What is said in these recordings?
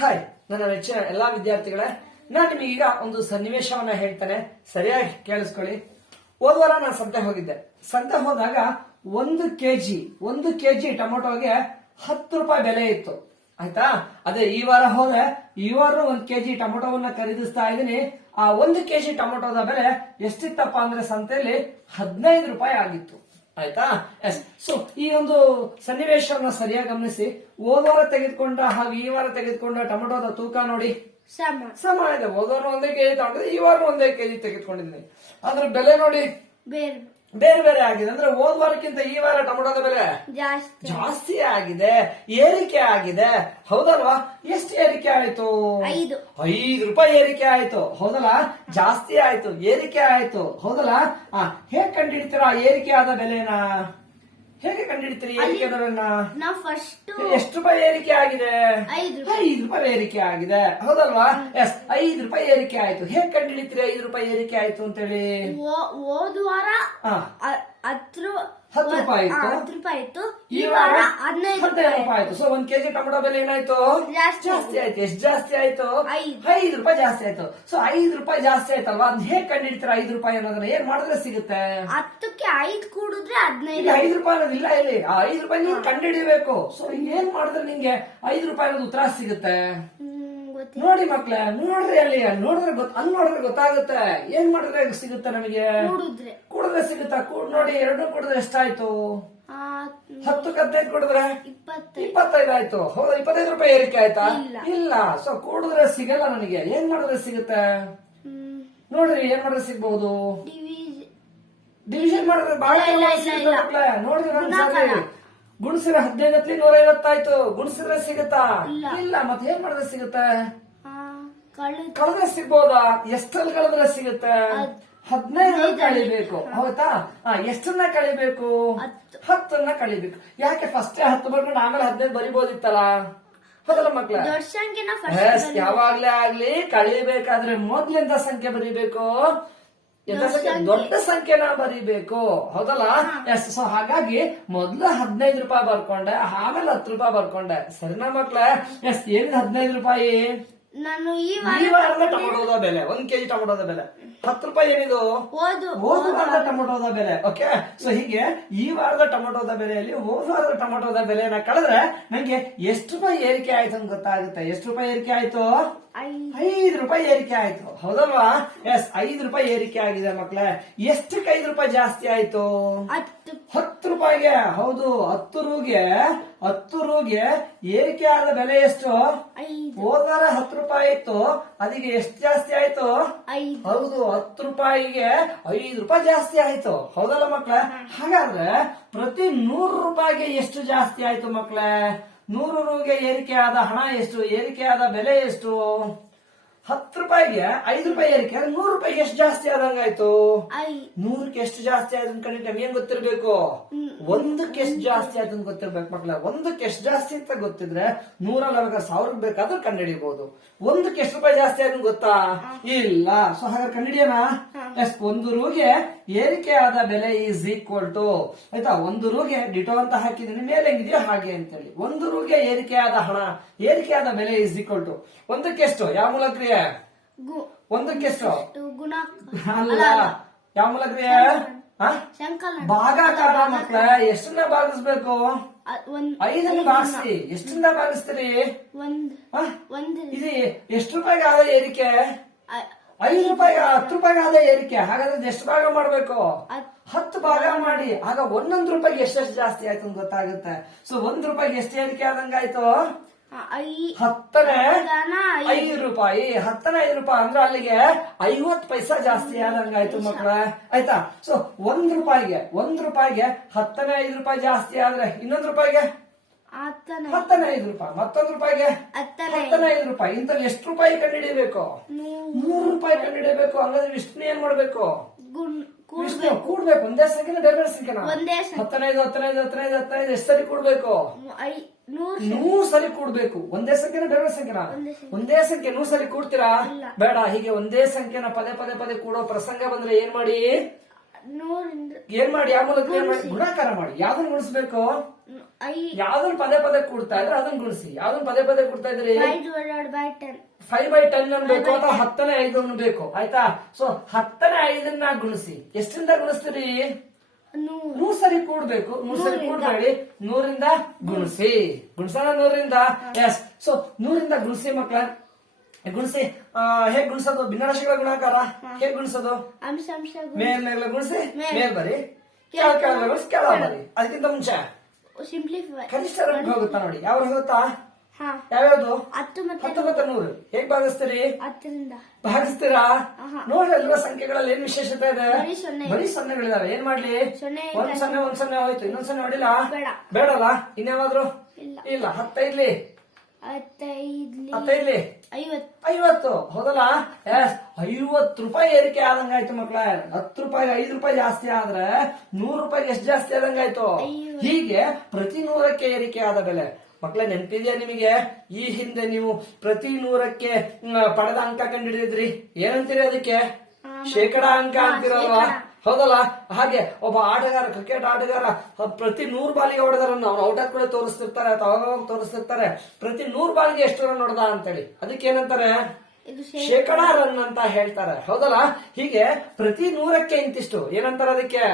Hi, ನನ್ನ ನೆಚ್ಚಿನ ಎಲ್ಲಾ ವಿದ್ಯಾರ್ಥಿಗಳೇ, ನಾನು ನಿಮಗೀಗ ಒಂದು ಸನ್ನಿವೇಶವನ್ನ ಹೇಳ್ತೇನೆ, ಸರಿಯಾಗಿ ಕೇಳಿಸ್ಕೊಳ್ಳಿ. ಹೋದ್ವಾರ ನಾನು ಸಂತೆ ಹೋಗಿದ್ದೆ. ಸಂತೆ ಹೋದಾಗ ಒಂದು ಕೆಜಿ ಟೊಮೊಟೊಗೆ 10 ರೂಪಾಯಿ ಬೆಲೆ ಇತ್ತು. ಆಯ್ತಾ? ಅದೇ ಈ ವಾರ ಹೋದೆ, ಈ ವಾರ 1 ಕೆಜಿ ಟೊಮೊಟೊವನ್ನ ಖರೀದಿಸ್ತಾ ಇದ್ದೀನಿ. ಆ 1 ಕೆಜಿ ಟೊಮೊಟೊದ ಬೆಲೆ ಎಷ್ಟಿತ್ತಪ್ಪ ಅಂದ್ರೆ ಸಂತೆಯಲ್ಲಿ 15 ರೂಪಾಯಿ ಆಗಿತ್ತು. ಆಯ್ತಾ? ಎಸ್. ಸೊ ಈ ಒಂದು ಸನ್ನಿವೇಶವನ್ನ ಸರಿಯಾಗಿ ಗಮನಿಸಿ. ಹೋದವಾರ ತೆಗೆದುಕೊಂಡ ಹಾಗೂ ಈ ವಾರ ತೆಗೆದುಕೊಂಡ ಟೊಮೆಟೊದ ತೂಕ ನೋಡಿ ಸಮ ಇದೆ. ಹೋದವಾರ 1 ಕೆಜಿ ತಗೊಂಡಿದ್ದೆ, ಈ ವಾರ 1 ಕೆಜಿ ತೆಗೆದುಕೊಂಡಿದ್ದೀನಿ. ಅದ್ರ ಬೆಲೆ ನೋಡಿ ಬೇರೆ ಬೇರೆ ಆಗಿದೆ. ಅಂದ್ರೆ ಹೋದ ವಾರಕ್ಕಿಂತ ಈ ವಾರ ಟೊಮೆಟೊದ ಬೆಲೆ ಜಾಸ್ತಿ ಆಗಿದೆ, ಏರಿಕೆ ಆಗಿದೆ. ಹೌದಲ್ವಾ? ಎಷ್ಟು ಏರಿಕೆ ಆಯ್ತು? 5 ರೂಪಾಯಿ ಏರಿಕೆ ಆಯ್ತು. ಹೌದಲ್ಲ? ಜಾಸ್ತಿ ಆಯ್ತು, ಏರಿಕೆ ಆಯ್ತು. ಹೌದಲ್ಲ? ಹೇಗೆ ಕಂಡುಹಿಡಿತೀರಾ ಏರಿಕೆ ಆದ ಬೆಲೆನ? ಹೇಗೆ ಕಂಡುಹಿಡಿತೀರಿ ಏರಿಕೆ ಆದ ಬೆಲೆನ? ಎಷ್ಟು ರೂಪಾಯಿ ಏರಿಕೆ ಆಗಿದೆ? 5 ರೂಪಾಯಿ ಏರಿಕೆ ಆಗಿದೆ. ಹೌದಲ್ವಾ? ಎಸ್, 5 ರೂಪಾಯಿ ಏರಿಕೆ ಆಯ್ತು. ಹೇಗೆ ಕಂಡುಹಿಡಿತೀರಿ 5 ರೂಪಾಯಿ ಏರಿಕೆ ಆಯ್ತು ಅಂತ ಹೇಳಿ? ಹೋದ ವಾರ 10 ರೂಪಾಯಿ ಇತ್ತು, ಈ ವಾರ 15 ರೂಪಾಯಿ ಆಯ್ತು. ಸೊ 1 ಕೆಜಿ ಟೊಮೆಟೊ ಬೆಲೆ ಏನಾಯ್ತು? ಜಾಸ್ತಿ ಆಯ್ತು. ಎಷ್ಟು ಜಾಸ್ತಿ ಆಯ್ತು? 5 ರೂಪಾಯಿ ಜಾಸ್ತಿ ಆಯ್ತು. ಸೊ 5 ರೂಪಾಯಿ ಜಾಸ್ತಿ ಆಯ್ತಲ್ವಾ? ಅದ್ ಹೇಗ್ ಕಂಡಿಡ್ತೀರಾ 5 ರೂಪಾಯಿ ಅನ್ನೋದನ್ನ? ಏನ್ ಮಾಡಿದ್ರೆ ಸಿಗುತ್ತೆ? 10ಕ್ಕೆ 5 ಕೂಡಿದ್ರೆ 15. 5 ರೂಪಾಯಿ ಅನ್ನೋದಿಲ್ಲ ಇಲ್ಲಿ. ಆ 5 ರೂಪಾಯಿ ನೀವು ಕಂಡುಹಿಡಿಬೇಕು. ಸೊ ಏನ್ ಮಾಡಿದ್ರೆ ನಿಂಗೆ 5 ರೂಪಾಯಿ ಅನ್ನೋದು ಉತ್ತರ ಸಿಗುತ್ತೆ? ನೋಡಿ ಮಕ್ಳೇ, ನೋಡ್ರಿ ಅಲ್ಲಿ ನೋಡಿದ್ರೆ ಗೊತ್ತಾಗುತ್ತೆ. ಏನ್ ಮಾಡಿದ್ರೆ ಸಿಗುತ್ತೆ ನಮಗೆ? ಕೂಡಿದ್ರೆ ಸಿಗುತ್ತಾ? ನೋಡಿ, 2 ಕೂಡಿದ್ರೆ ಎಷ್ಟಾಯ್ತು? 10 15 ಕೂಡಿದ್ರೆ 25 ಆಯ್ತು. ಹೌದಾ? 25 ರೂಪಾಯಿ ಏರಿಕೆ ಆಯ್ತಾ? ಇಲ್ಲ. ಸೊ ಕೂಡಿದ್ರೆ ಸಿಗಲ್ಲ ನನಗೆ. ಏನ್ ಮಾಡಿದ್ರೆ ಸಿಗುತ್ತೆ? ನೋಡ್ರಿ, ಏನ್ ಮಾಡಿದ್ರೆ ಸಿಗ್ಬಹುದು? ಡಿವಿಷನ್ ಮಾಡಿದ್ರೆ ಬಹಳ ನೋಡ್ರಿ. ಒಂದ್ಸಾರಿ ಗುಣಿಸಿದ್ರೆ 15 150 ಆಯ್ತು. ಗುಣಿಸಿದ್ರೆ ಸಿಗುತ್ತಾ? ಇಲ್ಲ. ಮತ್ತೆ ಏನ್ ಮಾಡಿದ್ರೆ ಸಿಗುತ್ತೆ? ಕಳೆದ್ರೆ ಸಿಗ್ಬೋದಾ? ಎಷ್ಟಲ್ಲಿ ಕಳೆದ್ರೆ ಸಿಗುತ್ತೆ? 15 ಕಳಿಬೇಕು. ಹೌದಾ? ಎಷ್ಟನ್ನ ಕಳಿಬೇಕು? 10 ಕಳಿಬೇಕು. ಯಾಕೆ ಫಸ್ಟ್ 10 ಬರ್ಕೊಂಡು ಆಮೇಲೆ 15 ಬರಿಬೋದಿತ್ತಲ್ಲ? ಹೌದಲ್ಲ ಮಕ್ಳ? ಯಾವಾಗ್ಲೇ ಆಗ್ಲಿ ಕಳಿಬೇಕಾದ್ರೆ ಮೊದ್ಲಿಂದ ಸಂಖ್ಯೆ ಬರಿಬೇಕು. ದೊಡ್ಡ ಸಂಖ್ಯೆನ ಬರಿಬೇಕು. ಹೌದಲ್ಲ? ಎಸ್. ಸೊ ಹಾಗಾಗಿ ಮೊದ್ಲು 15 ರೂಪಾಯಿ ಬರ್ಕೊಂಡೆ, ಆಮೇಲೆ 10 ರೂಪಾಯಿ ಬರ್ಕೊಂಡೆ. ಸರಿನಾ ಮಕ್ಳ? ಎಸ್. ಏನಿದೆ 15 ರೂಪಾಯಿ? ನಾನು ಈ ವಾರದ ಟೊಮೊಟೊದ ಬೆಲೆ, 1 ಕೆಜಿ ಟೊಮೊಟೊದ ಬೆಲೆ. 10 ರೂಪಾಯಿ ಏನಿದು? ಹೋದ ವಾರದ ಟೊಮೊಟೊದ ಬೆಲೆ. ಓಕೆ. ಸೊ ಹೀಗೆ ಈ ವಾರದ ಟೊಮೊಟೊದ ಬೆಲೆಯಲ್ಲಿ ಹೋದ ವಾರದ ಟೊಮೊಟೊದ ಬೆಲೆನ ಕಳೆದ್ರೆ ನಂಗೆ ಎಷ್ಟು ರೂಪಾಯಿ ಏರಿಕೆ ಆಯ್ತು ಅಂತ ಗೊತ್ತಾಗುತ್ತೆ. ಎಷ್ಟು ರೂಪಾಯಿ ಏರಿಕೆ ಆಯ್ತು? 5 ರೂಪಾಯಿ ಏರಿಕೆ ಆಯ್ತು. ಹೌದಲ್ವಾ? ಎಸ್. 5 ರೂಪಾಯಿ ಏರಿಕೆ ಆಗಿದೆ ಮಕ್ಳೇ. ಎಷ್ಟಕ್ಕೆ 5 ರೂಪಾಯಿ ಜಾಸ್ತಿ ಆಯ್ತು? 10 ರೂಪಾಯಿಗೆ. ಹೌದು, 10 ರೂಗೆ ಏರಿಕೆ ಆದ ಬೆಲೆ ಎಷ್ಟು? ಹೋದಾರ 10 ರೂಪಾಯಿ ಇತ್ತು, ಅದಕ್ಕೆ ಎಷ್ಟು ಜಾಸ್ತಿ ಆಯ್ತು? ಹೌದು, 10 ರೂಪಾಯಿಗೆ 5 ರೂಪಾಯಿ ಜಾಸ್ತಿ ಆಯ್ತು. ಹೌದಲ್ಲ ಮಕ್ಳ? ಹಾಗಾದ್ರೆ ಪ್ರತಿ 100 ರೂಪಾಯಿಗೆ ಎಷ್ಟು ಜಾಸ್ತಿ ಆಯ್ತು ಮಕ್ಳೇ? 100 ರೂಗೆ ಏರಿಕೆ ಆದ ಹಣ ಎಷ್ಟು? ಏರಿಕೆ ಆದ ಬೆಲೆ ಎಷ್ಟು? 10 ರೂಪಾಯಿಗೆ 5 ರೂಪಾಯಿ ಏರಿಕೆ ಆದ್ರೆ 100 ರೂಪಾಯಿಗೆ ಎಷ್ಟು ಜಾಸ್ತಿ ಆದಂಗಾಯ್ತು? 100ಕ್ಕೆ ಎಷ್ಟು ಜಾಸ್ತಿ ಆಯ್ತು ಅಂತ ಕಂಡಿಟ್ಟು ನಮ್ಗೆ ಏನ್ ಗೊತ್ತಿರ್ಬೇಕು? 1ಕ್ಕೆ ಎಷ್ಟು ಜಾಸ್ತಿ ಆಯ್ತು ಅಂತ ಗೊತ್ತಿರ್ಬೇಕು ಮಕ್ಳ. 1ಕ್ಕೆ ಎಷ್ಟು ಜಾಸ್ತಿ ಅಂತ ಗೊತ್ತಿದ್ರೆ 100 1000 ಬೇಕಾದ್ರೂ ಕಂಡುಹಿಡಿಬಹುದು. 1ಕ್ಕೆ ಎಷ್ಟು ರೂಪಾಯಿ ಜಾಸ್ತಿ ಆಯ್ತು ಗೊತ್ತಾ? ಇಲ್ಲ. ಸೊ ಹಾಗಾದ್ರೆ ಕಂಡುಹಿಡಿಯೋಣ. ಎಸ್. 1 ರೂಗೆ ಏರಿಕೆ ಆದ ಬೆಲೆ ಈಸ್ ಈಕ್ವಲ್ ಟು, ಆಯ್ತಾ? 1 ರೂಗೆ ಡಿಟೋ ಅಂತ ಹಾಕಿದೀನಿ, ಮೇಲೆ ಹೆಂಗಿದೆಯೋ ಹಾಗೆ ಅಂತೇಳಿ. 1 ರೂಗೆ ಏರಿಕೆ ಆದ ಹಣ, ಏರಿಕೆ ಆದ ಬೆಲೆ ಈಸ್ ಈಕ್ವಲ್ ಟು 1ಕ್ಕೆ ಎಷ್ಟು? ಯಾವ ಮೂಲಕ್ರಿಯೆ? 1ಕ್ಕೆ ಎಷ್ಟು? ಅಲ್ಲ, ಯಾವ ಮೂಲಕ್ರಿಯೆ? ಭಾಗಾಕಾರ ಮಕ್ಳ. ಎಷ್ಟನ್ನ ಭಾಗಿಸ್ಬೇಕು? 5 ಭಾಗಿಸಿ. ಎಷ್ಟನ್ನ ಭಾಗಿಸ್ತೀರಿ? ಇದು ಎಷ್ಟು ರೂಪಾಯಿಗೆ ಆದ ಏರಿಕೆ? 5 ರೂಪಾಯಿಗೆ 10 ರೂಪಾಯಿಗೆ ಆದ ಏರಿಕೆ. ಹಾಗಾದ್ರೆ ಎಷ್ಟು ಭಾಗ ಮಾಡ್ಬೇಕು? 10 ಭಾಗ ಮಾಡಿ. ಆಗ 1 ರೂಪಾಯಿಗೆ ಎಷ್ಟೆಷ್ಟು ಜಾಸ್ತಿ ಆಯ್ತು ಅಂತ ಗೊತ್ತಾಗುತ್ತೆ. ಸೊ 1 ರೂಪಾಯಿಗೆ ಎಷ್ಟು ಏರಿಕೆ ಆದಂಗಾಯ್ತು? 10ನೇ 5 ರೂಪಾಯಿ. 10ನೇ 5 ರೂಪಾಯಿ ಅಂದ್ರೆ ಅಲ್ಲಿಗೆ 50 ಪೈಸಾ ಜಾಸ್ತಿ ಆದಂಗಾಯ್ತು ಮಕ್ಕಳ. ಆಯ್ತಾ? ಸೊ 1 ರೂಪಾಯಿಗೆ 10ನೇ 5 ರೂಪಾಯಿ ಜಾಸ್ತಿ ಆದ್ರೆ ಇನ್ನೊಂದು ರೂಪಾಯಿಗೆ 10ನೇ 5 ರೂಪಾಯಿ, ಮತ್ತೊಂದು ರೂಪಾಯಿಗೆ 10ನೇ 5 ರೂಪಾಯಿ. ಇಂತ ಎಷ್ಟು ರೂಪಾಯಿ ಕಂಡುಹಿಡಿಯಬೇಕು? 100 ರೂಪಾಯಿ ಕಂಡುಹಿಡಿಯಬೇಕು. ಹಂಗಾದ್ರೆ ಇಷ್ಟನ್ನ ಏನ್ ಮಾಡ್ಬೇಕು? ಕೂಡ್ಬೇಕು. ಒಂದೇ ಸಂಖ್ಯೆನ ಬೇರೆ ಬೇರೆ ಸಂಖ್ಯೆನ? 15 ಎಷ್ಟು ಸರಿ ಕೂಡ್ಬೇಕು? 100 ಸರಿ ಕೂಡ್ಬೇಕು. ಒಂದೇ ಸಂಖ್ಯೆನ ಬೇರೆ ಬೇರೆ ಸಂಖ್ಯೆನ? ಒಂದೇ ಸಂಖ್ಯೆ 100 ಸರಿ ಕೂಡ್ತೀರಾ? ಬೇಡ. ಹೀಗೆ ಒಂದೇ ಸಂಖ್ಯೆನ ಪದೇ ಕೂಡೋ ಪ್ರಸಂಗ ಬಂದ್ರೆ ಏನ್ ಮಾಡಿ? ನೂರಿಂದ ಏನ್ ಮಾಡಿ ಯಾವ ಮೂಲಕ ಏನ್ ಮಾಡಿ ಗುಣಾಕಾರ ಮಾಡಿ. ಯಾವ್ದನ್ನ ಗುಣಿಸ್ಬೇಕು? ಯಾವ್ದನ್ನ ಪದೇ ಕೂಡ್ತಾ ಇದ್ರೆ ಅದನ್ನ ಗುಣಿಸಿ. ಯಾವ್ದನ್ನ ಪದೇ ಕೂಡ್ತಾ ಇದ್ರಿ? 5/10 ಅನ್ಬೇಕು ಅಥವಾ 10ನೇ 5 ಅನ್ಬೇಕು. ಆಯ್ತಾ? ಸೊ 10ನೇ 5ನ್ನ ಗುಣಿಸಿ. ಎಷ್ಟರಿಂದ ಗುಣಿಸ್ತೀರಿ? 100 ಸರಿ ಕೂಡ್ಬೇಕು. 100 ಸರಿ ಕೂಡ್ಬೇಡಿ, 100ರಿಂದ ಗುಣಿಸಿ. ಗುಣಿಸೋಣ 100ರಿಂದ. ಎಸ್. ಸೊ 100ರಿಂದ ಗುಣಿಸಿ ಮಕ್ಳ. ಗುಣಿಸಿ. ಹೇಗ್ ಗುಣಿಸೋದು? ಭಿನ್ನರಾಶಿಗಳ ಗುಣಾಕಾರ ಹೇಗ್ ಗುಣಿಸೋದು? ಮೇಲ್ ಗುಣಿಸಿ ಮೇಲ್ ಬರಿ, ಕೆಳ ಗುಣಿಸಿ ಕೆಳ ಬರಿ. ಅದಕ್ಕಿಂತ ಮುಂಚೆ ಕನಿಷ್ಠ ಹೋಗುತ್ತಾ ನೋಡಿ. ಯಾವ ಹೋಗುತ್ತಾ? ಯಾವ್ಯಾವ್ದು? 10 ಮತ್ತೆ 100. ಹೇಗ್ ಭಾಗಿಸ್ತೀರಿ? ಭಾಗಿಸ್ತೀರಾ? ನೋಡಿ ಅಲ್ವಾ ಸಂಖ್ಯೆಗಳಲ್ಲಿ ಏನ್ ವಿಶೇಷತೆ ಇದೆ? ಬರೀ ಸೊನ್ನೆಗಳಿದಾವೆ. ಏನ್ ಮಾಡ್ಲಿ? 1 0 ಹೋಯ್ತು. ಇನ್ನೊಂದ್ 0 ಹೊಡಿಲ್ಲ? ಬೇಡಲ್ಲ. ಇನ್ಯಾವಾದ್ರು? ಇಲ್ಲ. 10 15 50. ಹೌದಲ್ಲ? ಎಸ್. 50 ರೂಪಾಯಿ ಏರಿಕೆ ಆದಂಗಾಯ್ತು ಮಕ್ಳ. 10 ರೂಪಾಯಿ 5 ರೂಪಾಯಿ ಜಾಸ್ತಿ ಆದ್ರೆ 100 ರೂಪಾಯಿಗೆ ಎಷ್ಟು ಜಾಸ್ತಿ ಆದಂಗಾಯ್ತು? ಹೀಗೆ ಪ್ರತಿ 100ಕ್ಕೆ ಏರಿಕೆ ಆದ ಬೆಲೆ. ಮಕ್ಳ ನೆನಪಿದೆಯಾ ನಿಮಗೆ? ಈ ಹಿಂದೆ ನೀವು ಪ್ರತಿ 100ಕ್ಕೆ ಪಡೆದ ಅಂಕ ಕಂಡುಹಿಡಿದ್ರಿ. ಏನಂತೀರಿ ಅದಕ್ಕೆ? ಶೇಕಡಾ ಅಂಕ ಅಂತಿರಲ್ವಾ? ಹೌದಲ್ಲ? ಹಾಗೆ ಒಬ್ಬ ಆಟಗಾರ, ಕ್ರಿಕೆಟ್ ಆಟಗಾರ ಪ್ರತಿ 100 ಬಾಲಿಗೆ ಹೊಡೆದಾರ. ಅವ್ನು ಔಟ್ ಕೂಡ ತೋರಿಸ್ತಿರ್ತಾರೆ ಅಥವಾ ತೋರಿಸ್ತಿರ್ತಾರೆ. ಪ್ರತಿ 100 ಬಾಲಿಗೆ ಎಷ್ಟು ರನ್ ಹೊಡೆದ ಅಂತೇಳಿ. ಅದಕ್ಕೆ ಏನಂತಾರೆ? ಶೇಕಡಾ ರನ್ ಅಂತ ಹೇಳ್ತಾರೆ. ಹೌದಲ್ಲ? ಹೀಗೆ ಪ್ರತಿ 100ಕ್ಕೆ ಇಂತಿಷ್ಟು ಏನಂತಾರೆ? ಅದಕ್ಕೆ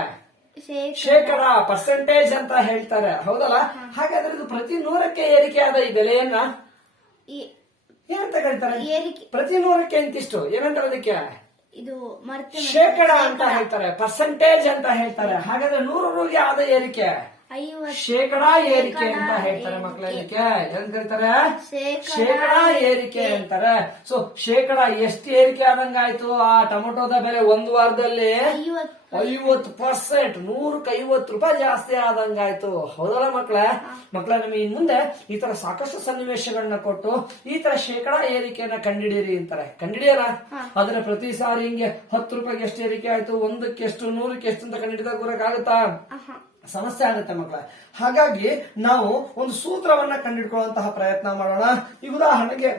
ಶೇಕಡಾ, ಪರ್ಸೆಂಟೇಜ್ ಅಂತ ಹೇಳ್ತಾರೆ. ಹೌದಲ್ಲ? ಹಾಗಾದ್ರೆ ಇದು ಪ್ರತಿ 100ಕ್ಕೆ ಏರಿಕೆ ಆದ ಈ ಬೆಲೆಯನ್ನ ಏನಂತ ಹೇಳ್ತಾರೆ? ಪ್ರತಿ 100ಕ್ಕೆ ಇಂತಿಷ್ಟು ಏನಂತಾರೆ? ಅದಕ್ಕೆ ಶೇಕಡಾ ಅಂತ ಹೇಳ್ತಾರೆ, ಪರ್ಸೆಂಟೇಜ್ ಅಂತ ಹೇಳ್ತಾರೆ. ಹಾಗಾದ್ರೆ 100 ರೂಪಾಯಿಗೆ ಆದ ಏರಿಕೆ ಶೇಕಡಾ ಏರಿಕೆ ಅಂತ ಹೇಳ್ತಾರೆ ಮಕ್ಕಳ. ಇದಕ್ಕೆ ಏನ್ ಕರೀತಾರೆ? ಶೇಕಡಾ ಏರಿಕೆ ಅಂತಾರೆ. ಸೊ ಶೇಕಡಾ ಎಷ್ಟು ಏರಿಕೆ ಆದಂಗಾಯ್ತು? ಆ ಟೊಮೊಟೊದ ಬೆಲೆ ಒಂದು ವಾರದಲ್ಲಿ 50%, 100ಕ್ಕೆ 50 ರೂಪಾಯಿ ಜಾಸ್ತಿ ಆದಂಗಾಯ್ತು. ಹೌದಲ್ಲ ಮಕ್ಕಳ? ನಮಗೆ ಇನ್ ಮುಂದೆ ಈ ತರ ಸಾಕಷ್ಟು ಸನ್ನಿವೇಶಗಳನ್ನ ಕೊಟ್ಟು ಈ ತರ ಶೇಕಡಾ ಏರಿಕೆಯನ್ನ ಕಂಡಿಡೀರಿ ಅಂತಾರೆ. ಕಂಡಿಡಿಯಲ್ಲ? ಆದ್ರೆ ಪ್ರತಿ ಸಾರಿ ಹಿಂಗೆ 10 ರೂಪಾಯಿಗೆ ಎಷ್ಟು ಏರಿಕೆ ಆಯ್ತು, 1ಕ್ಕೆ ಎಷ್ಟು, 100ಕ್ಕೆ ಎಷ್ಟು ಅಂತ ಕಂಡಿಡಿದಾಗ ಕೂರಕ್ಕಾಗುತ್ತಾ? ಸಮಸ್ಯೆ ಆಗುತ್ತೆ ಮಕ್ಕಳ. ಹಾಗಾಗಿ ನಾವು ಒಂದು ಸೂತ್ರವನ್ನ ಕಂಡುಹಿಡ್ಕೊಳ್ಳುವಂತಹ ಪ್ರಯತ್ನ ಮಾಡೋಣ. ಈ ಉದಾಹರಣೆಗೆ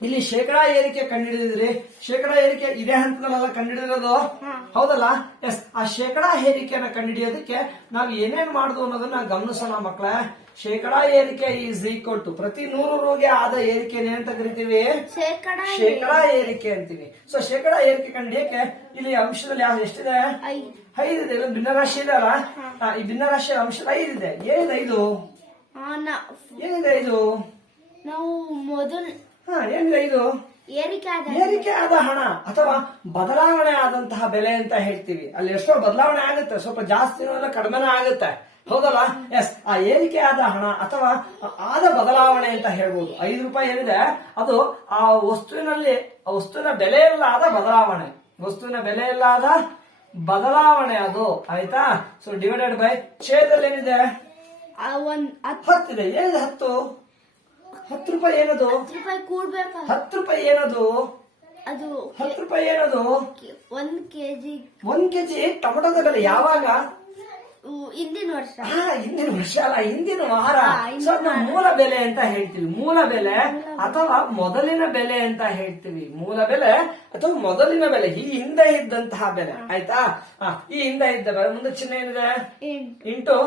ಇಲ್ಲಿ ಶೇಕಡಾ ಏರಿಕೆ ಕಂಡುಹಿಡಿದಿದ್ರಿ. ಶೇಕಡಾ ಏರಿಕೆ ಇದೇ ಹಂತದಲ್ಲೆಲ್ಲ ಕಂಡುಹಿಡಿದಿರೋದು. ಹೌದಲ್ಲ? ಎಸ್. ಆ ಶೇಕಡಾ ಏರಿಕೆಯನ್ನ ಕಂಡುಹಿಡಿಯೋದಕ್ಕೆ ನಾವು ಏನೇನ್ ಮಾಡುದು ಅನ್ನೋದನ್ನ ಗಮನಿಸೋಣ ಮಕ್ಕಳ. ಶೇಕಡಾ ಏರಿಕೆ ಈಸ್ ಈಕ್ವಲ್ ಟು ಪ್ರತಿ 100 ರೂಪಾಯಿಗೆ ಆದ ಏರಿಕೆ ಏನಂತ ಕರಿತೀವಿ? ಶೇಕಡಾ ಏರಿಕೆ ಅಂತೀವಿ. ಸೊ ಶೇಕಡಾ ಏರಿಕೆ ಕಂಡುಹಿಡಿಯಕ್ಕೆ ಇಲ್ಲಿ ಅಂಶದಲ್ಲಿ ಯಾವ್ದು ಎಷ್ಟಿದೆ? 5 ಇದೆ. ಇಲ್ಲ ಭಿನ್ನರಾಶಿ ಇದೆ ಅಲ್ಲ? ಈ ಭಿನ್ನರಾಶಿಯ ಅಂಶದ 5 ಇದೆ. ಏನಿದೆ 5? ಏನಿದೆ 5? ನಾವು ಮೊದಲು ಏನಿದೆ 5? ಏರಿಕೆ ಆದ ಹಣ ಅಥವಾ ಬದಲಾವಣೆ ಆದಂತಹ ಬೆಲೆ ಅಂತ ಹೇಳ್ತೀವಿ. ಅಲ್ಲಿ ಎಷ್ಟೋ ಬದಲಾವಣೆ ಆಗುತ್ತೆ, ಸ್ವಲ್ಪ ಜಾಸ್ತಿನೂ ಇಲ್ಲ ಕಡಿಮೆನೂ ಆಗುತ್ತೆ. ಹೌದಲ್ಲ? ಎಸ್. ಆ ಏರಿಕೆ ಆದ ಹಣ ಅಥವಾ ಆದ ಬದಲಾವಣೆ ಅಂತ ಹೇಳ್ಬೋದು. 5 ರೂಪಾಯಿ ಏನಿದೆ ಅದು ಆ ವಸ್ತುವಿನ ಬೆಲೆಯಲ್ಲಾದ ಬದಲಾವಣೆ. ವಸ್ತುವಿನ ಬೆಲೆಯಲ್ಲಾದ ಬದಲಾವಣೆ ಅದು. ಆಯ್ತಾ? ಸೊ ಡಿವೈಡೆಡ್ ಬೈ ಛೇದದಲ್ಲಿ ಏನಿದೆ? 10 ಇದೆ. ಏನಿದೆ 10? 10 ರೂಪಾಯಿ ಏನದು? 10 ರೂಪಾಯಿ ಏನದು? 10 ರೂಪಾಯಿ ಏನದು? 1 ಕೆಜಿ ಟೊಮೆಟೊದ ಬೆಲೆ ಯಾವಾಗ? ಹಿಂದಿನ ವರ್ಷ. ಹಿಂದಿನ ವರ್ಷ ಅಲ್ಲ, ಹಿಂದಿನ ವಾರ. ಮೂಲ ಬೆಲೆ ಅಂತ ಹೇಳ್ತೀವಿ. ಮೂಲ ಬೆಲೆ ಅಥವಾ ಮೊದಲಿನ ಬೆಲೆ ಅಂತ ಹೇಳ್ತೀವಿ. ಮೂಲ ಬೆಲೆ ಅಥವಾ ಮೊದಲಿನ ಬೆಲೆ, ಈ ಹಿಂದೆ ಇದ್ದಂತಹ ಬೆಲೆ. ಆಯ್ತಾ? ಈ ಹಿಂದೆ ಇದ್ದ ಬೆಲೆ ಮುಂದೆ ಚಿಹ್ನೆ ಏನಿದೆ? ಇಂಟು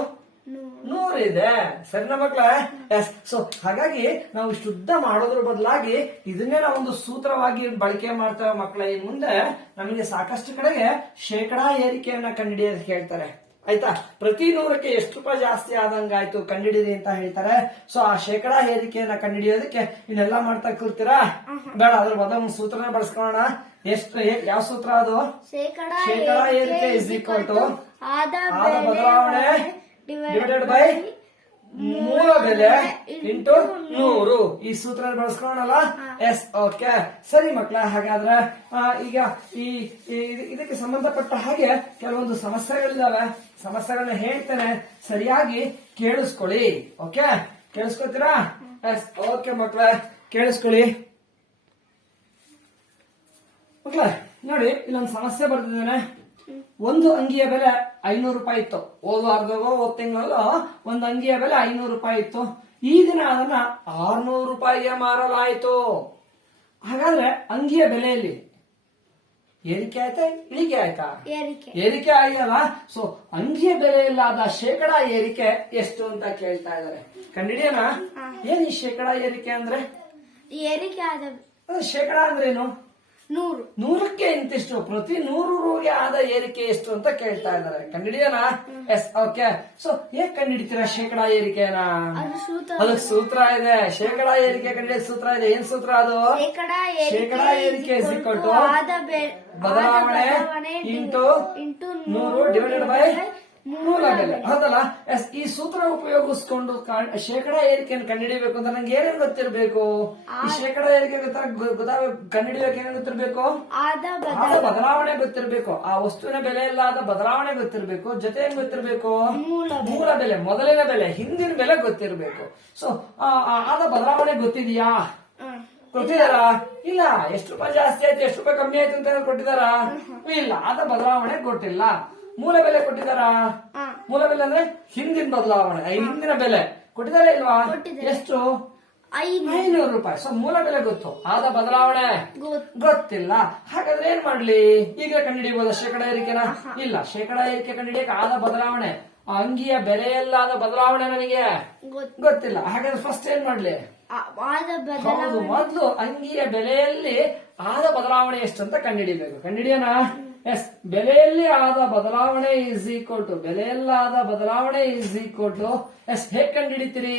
100 ಇದೆ. ಸರಿನಾ ಮಕ್ಳ? ಎಸ್. ಸೊ ಹಾಗಾಗಿ ನಾವು ಶುದ್ಧ ಮಾಡೋದ್ರ ಬದಲಾಗಿ ಇದನ್ನೇ ನಾವು ಒಂದು ಸೂತ್ರವಾಗಿ ಬಳಕೆ ಮಾಡ್ತೇವೆ ಮಕ್ಕಳ. ಇನ್ ಮುಂದೆ ನಮಗೆ ಸಾಕಷ್ಟು ಕಡೆಗೆ ಶೇಕಡಾ ಏರಿಕೆಯನ್ನ ಕಂಡುಹಿಡಿಯೋದಕ್ಕೆ ಹೇಳ್ತಾರೆ. ಆಯ್ತಾ? ಪ್ರತಿ 100ಕ್ಕೆ ಎಷ್ಟು ರೂಪಾಯಿ ಜಾಸ್ತಿ ಆದಂಗಾಯ್ತು ಕಂಡುಹಿಡಿರಿ ಅಂತ ಹೇಳ್ತಾರೆ. ಸೊ ಆ ಶೇಕಡಾ ಏರಿಕೆಯನ್ನ ಕಂಡುಹಿಡಿಯೋದಕ್ಕೆ ಇನ್ನೆಲ್ಲ ಮಾಡ್ತಾ ಕೂರ್ತೀರಾ? ಬೇಡ. ಅದ್ರ ಬದಲು ಒಂದು ಸೂತ್ರನ ಬಳಸ್ಕೊಳ್ಳೋಣ. ಎಷ್ಟು? ಯಾವ ಸೂತ್ರ ಅದು? ಶೇಕಡಾ ಏರಿಕೆ ಇಸ್ ಈಕ್ವಲ್ ಟು ಆದ ಬದಲಾವಣೆ ಡಿವೈಡೆಡ್ ಬೈ ಮೂಲ ಬೆಲೆ ಇಂಟು 100. ಈ ಸೂತ್ರ ಬಳಸ್ಕೊಳ್ಳೋಣಲ್ಲ? ಎಸ್. ಓಕೆ. ಸರಿ ಮಕ್ಳ. ಹಾಗಾದ್ರೆ ಈಗ ಇದಕ್ಕೆ ಸಂಬಂಧಪಟ್ಟ ಹಾಗೆ ಕೆಲವೊಂದು ಸಮಸ್ಯೆಗಳಿದಾವೆ. ಸಮಸ್ಯೆಗಳನ್ನ ಹೇಳ್ತೇನೆ, ಸರಿಯಾಗಿ ಕೇಳಿಸ್ಕೊಳ್ಳಿ. ಓಕೆ? ಕೇಳಿಸ್ಕೊತೀರಾ? ಎಸ್. ಓಕೆ ಮಕ್ಳ, ಕೇಳಿಸ್ಕೊಳ್ಳಿ. ಮಕ್ಳ ನೋಡಿ, ಇಲ್ಲೊಂದು ಸಮಸ್ಯೆ ಬರ್ತಿದ್ದೇನೆ. ಒಂದು ಅಂಗಿಯ ಬೆಲೆ 500 ರೂಪಾಯಿ ಇತ್ತು. ಹೋದ ವಾರದಾಗೋ ಹೋದ ತಿಂಗಳಲ್ಲೋ ಒಂದು ಅಂಗಿಯ ಬೆಲೆ 500 ರೂಪಾಯಿ ಇತ್ತು. ಈ ದಿನ ಅದನ್ನ 600 ರೂಪಾಯಿಗೆ ಮಾರಲಾಯಿತು. ಹಾಗಾದ್ರೆ ಅಂಗಿಯ ಬೆಲೆಯಲ್ಲಿ ಏರಿಕೆ ಆಯ್ತಾ ಇಳಿಕೆ ಆಯ್ತಾ? ಏರಿಕೆ. ಏರಿಕೆ ಆಗಿಲ್ಲ. ಸೊ ಅಂಗಿಯ ಬೆಲೆ ಇಲ್ಲದ ಶೇಕಡ ಏರಿಕೆ ಎಷ್ಟು ಅಂತ ಕೇಳ್ತಾ ಇದಾರೆ. ಕಂಡಿಡಿಯೋಣ. ಏನ್ ಈ ಶೇಕಡ ಏರಿಕೆ ಅಂದ್ರೆ? ಏರಿಕೆ ಆದ ಶೇಕಡ ಅಂದ್ರೇನು? 100. 100ಕ್ಕೆ ಇಂತಿಷ್ಟು, ಪ್ರತಿ 100 ರೂಗೆ ಆದ ಏರಿಕೆ ಎಷ್ಟು ಅಂತ ಕೇಳ್ತಾ ಇದ್ದಾರೆ. ಕಂಡಿಡಿಯೋಣ. S, okay. ಸೊ ಹೇಗ್ ಕಂಡಿಡಿತೀರಾ ಶೇಕಡ ಏರಿಕೆನ? ಅದು ಸೂತ್ರ. ಅದಕ್ಕೆ ಸೂತ್ರ ಇದೆ. ಶೇಕಡ ಏರಿಕೆ ಕಂಡಿಡಿಯೋ ಸೂತ್ರ ಇದೆ. ಏನ್ ಸೂತ್ರ ಅದು? ಶೇಕಡ ಏರಿಕೆ ಇಸ್ ಈಕ್ವಲ್ ಟು ಬದಲಾವಣೆ ಇಂಟು 100 ಡಿವೈಡೆಡ್ ಬೈ ಮೂಲ ಬೆಲೆ. ಹೌದಲ್ಲ? ಎಸ್, ಈ ಸೂತ್ರ ಉಪಯೋಗಿಸ್ಕೊಂಡು ಶೇಕಡ ಏರಿಕೆಯನ್ನು ಕಂಡುಹಿಡಿಯಬೇಕು ಅಂತ ನಂಗೆ ಏನೇನು ಗೊತ್ತಿರಬೇಕು? ಈ ಶೇಕಡ ಏರಿಕೆ ಕಂಡುಹಿಡಿಯಬೇಕು ಏನೇನು ಗೊತ್ತಿರಬೇಕು? ಆದ ಬದಲಾವಣೆ ಗೊತ್ತಿರಬೇಕು. ಆ ವಸ್ತುವಿನ ಬೆಲೆ ಎಲ್ಲ ಆದ ಬದಲಾವಣೆ ಗೊತ್ತಿರಬೇಕು. ಜೊತೆ ಏನ್ ಗೊತ್ತಿರಬೇಕು? ಮೂಲ ಬೆಲೆ, ಮೊದಲಿನ ಬೆಲೆ, ಹಿಂದಿನ ಬೆಲೆ ಗೊತ್ತಿರಬೇಕು. ಸೊ ಆದ ಬದಲಾವಣೆ ಗೊತ್ತಿದೆಯಾ? ಕೊಟ್ಟಿದಾರಾ? ಇಲ್ಲ. ಎಷ್ಟು ರೂಪಾಯಿ ಜಾಸ್ತಿ ಆಯ್ತು, ಎಷ್ಟು ರೂಪಾಯಿ ಕಮ್ಮಿ ಆಯ್ತು ಅಂತ ಕೊಟ್ಟಿದಾರಾ? ಇಲ್ಲ. ಆದ ಬದಲಾವಣೆ ಕೊಟ್ಟಿಲ್ಲ. ಮೂಲ ಬೆಲೆ ಕೊಟ್ಟಿದಾರಾ? ಮೂಲ ಬೆಲೆ ಅಂದ್ರೆ ಹಿಂದಿನ ಬದಲಾವಣೆ, ಹಿಂದಿನ ಬೆಲೆ ಕೊಟ್ಟಿದಾರಾ ಇಲ್ವಾ? ಎಷ್ಟು? 500 ರೂಪಾಯಿ. ಸೊ ಮೂಲ ಬೆಲೆ ಗೊತ್ತು, ಆದ ಬದಲಾವಣೆ ಗೊತ್ತಿಲ್ಲ. ಹಾಗಾದ್ರೆ ಏನ್ ಮಾಡ್ಲಿ? ಈಗ ಕಂಡುಹಿಡಿಯಬಹುದ ಶೇಕಡ ಏರಿಕೆನ? ಇಲ್ಲ. ಶೇಕಡ ಏರಿಕೆ ಕಂಡುಹಿಡಿಯಕ್ಕೆ ಆದ ಬದಲಾವಣೆ, ಅಂಗಿಯ ಬೆಲೆಯಲ್ಲಾದ ಬದಲಾವಣೆ ನನಗೆ ಗೊತ್ತಿಲ್ಲ. ಹಾಗಾದ್ರೆ ಫಸ್ಟ್ ಏನ್ ಮಾಡ್ಲಿ? ಹೌದು, ಮೊದಲು ಅಂಗಿಯ ಬೆಲೆಯಲ್ಲಿ ಆದ ಬದಲಾವಣೆ ಎಷ್ಟು ಅಂತ ಕಂಡುಹಿಡಿಯಬೇಕು. ಕಂಡುಹಿಡಿಯೋಣ. ಎಸ್, ಬೆಲೆಯಲ್ಲಿ ಆದ ಬದಲಾವಣೆ ಇಸ್ ಈಕ್ವಲ್ ಟು ಬೆಲೆಯಲ್ಲಾದ ಬದಲಾವಣೆ ಇಸ್ ಈಕ್ವಲ್ ಟು ಎಸ್. ಹೇಗ್ ಕಂಡುಹಿಡಿತೀರಿ?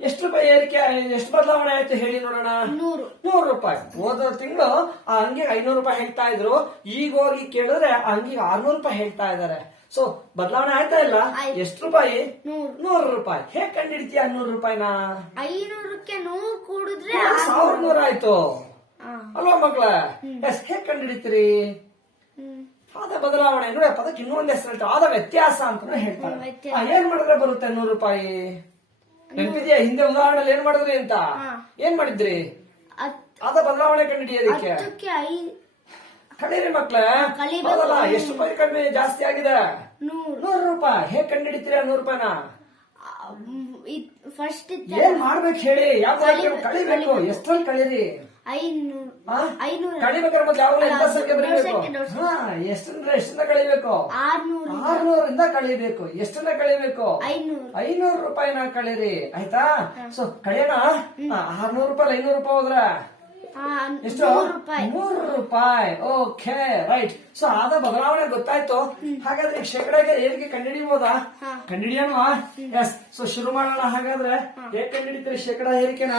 ಎಷ್ಟು ರೂಪಾಯಿ ಏರಿಕೆ, ಎಷ್ಟು ಬದಲಾವಣೆ ಆಯ್ತು ಹೇಳಿ ನೋಡೋಣ. 100 ರೂಪಾಯಿ. ಹೋದ ತಿಂಗಳು ಆ ಅಂಗಿಗೆ 500 ರೂಪಾಯಿ ಹೇಳ್ತಾ ಇದ್ರು. ಈಗ ಹೋಗಿ ಕೇಳಿದ್ರೆ ಆ ಅಂಗಿಗೆ 600 ರೂಪಾಯಿ ಹೇಳ್ತಾ ಇದಾರೆ. ಸೊ ಬದಲಾವಣೆ ಆಯ್ತಾ ಇಲ್ಲ? ಎಷ್ಟು ರೂಪಾಯಿ? 100 ರೂಪಾಯಿ. ಹೇಗ್ ಕಂಡುಹಿಡಿತೀಯ 100 ರೂಪಾಯಿನ? 500ಕ್ಕೆ 100 ಕೂಡಿದ್ರೆ 1100 ಆಯ್ತು ಅಲ್ವಾ ಮಕ್ಳ? ಎಸ್, ಹೇಗ್ ಕಂಡುಹಿಡಿತೀರಿ? ಆದ ಬದಲಾವಣೆ ನೋಡಿ, ಪದಕ್ಕೆ ಇನ್ನೊಂದು ಹೆಸರು ಆದ ವ್ಯತ್ಯಾಸ ಅಂತ ಹೇಳ್ತಾರೆ. ಏನ್ ಮಾಡಿದ್ರೆ ಬರುತ್ತೆ 100 ರೂಪಾಯಿ? ನೆನಪಿದೆಯಾ? ಹಿಂದೆ ಉದಾಹರಣೆಯಲ್ಲಿ ಏನ್ ಮಾಡಿದ್ರಿ ಅಂತ? ಏನ್ ಮಾಡಿದ್ರಿ? ಆದ ಬದಲಾವಣೆ ಕಂಡುಹಿಡಿಯೋದಕ್ಕೆ ಕಳೀರಿ ಮಕ್ಳ. ಹೌದಲ್ಲ? ಎಷ್ಟು ರೂಪಾಯಿ ಕಡಿಮೆ ಜಾಸ್ತಿ ಆಗಿದೆ? 100 ರೂಪಾಯಿ. ಹೇಗ್ ಕಂಡುಹಿಡಿತೀರಾ 100 ರೂಪಾಯಿನ? ಫಸ್ಟ್ ಏನ್ ಮಾಡ್ಬೇಕು ಹೇಳಿ? ಯಾವ್ದು ಕಳಿಬೇಕು? ಎಷ್ಟ್ರಲ್ಲಿ ಕಳೀರಿ? 500 ಕಳಿಬೇಕಾದ್ರೆ ಮೊದ್ಲು ಯಾವಾಗ ಎಂತ ಸಂಖ್ಯೆ ಬರೀಬೇಕು? ಎಷ್ಟರಿಂದ ಕಳಿಬೇಕು? 600 ಕಳಿಬೇಕು. ಎಷ್ಟನ್ನ ಕಳಿಬೇಕು? 500 ರೂಪಾಯಿನ ಕಳೀರಿ. ಆಯ್ತಾ? ಸೊ ಕಳಿಯೋಣ. 600 ರೂಪಾಯಿ 500 ರೂಪಾಯಿ ಹೋದ್ರೆ ಎಷ್ಟು? 3 ರೂಪಾಯಿ. Okay, right. ಸೊ ಆದ ಬದಲಾವಣೆ ಗೊತ್ತಾಯ್ತು. ಹಾಗಾದ್ರೆ ಈಗ ಶೇಕಡ ಏರಿಕೆ ಕಂಡುಹಿಡಿಯಬಹುದಾ? ಕಂಡುಹಿಡಿಯೋಣ. ಎಸ್. ಸೊ ಶುರು ಮಾಡೋಣ. ಹಾಗಾದ್ರೆ ಹೇಗೆ ಕಂಡುಹಿಡಿತೀರಿ ಶೇಕಡ ಏರಿಕೆನ?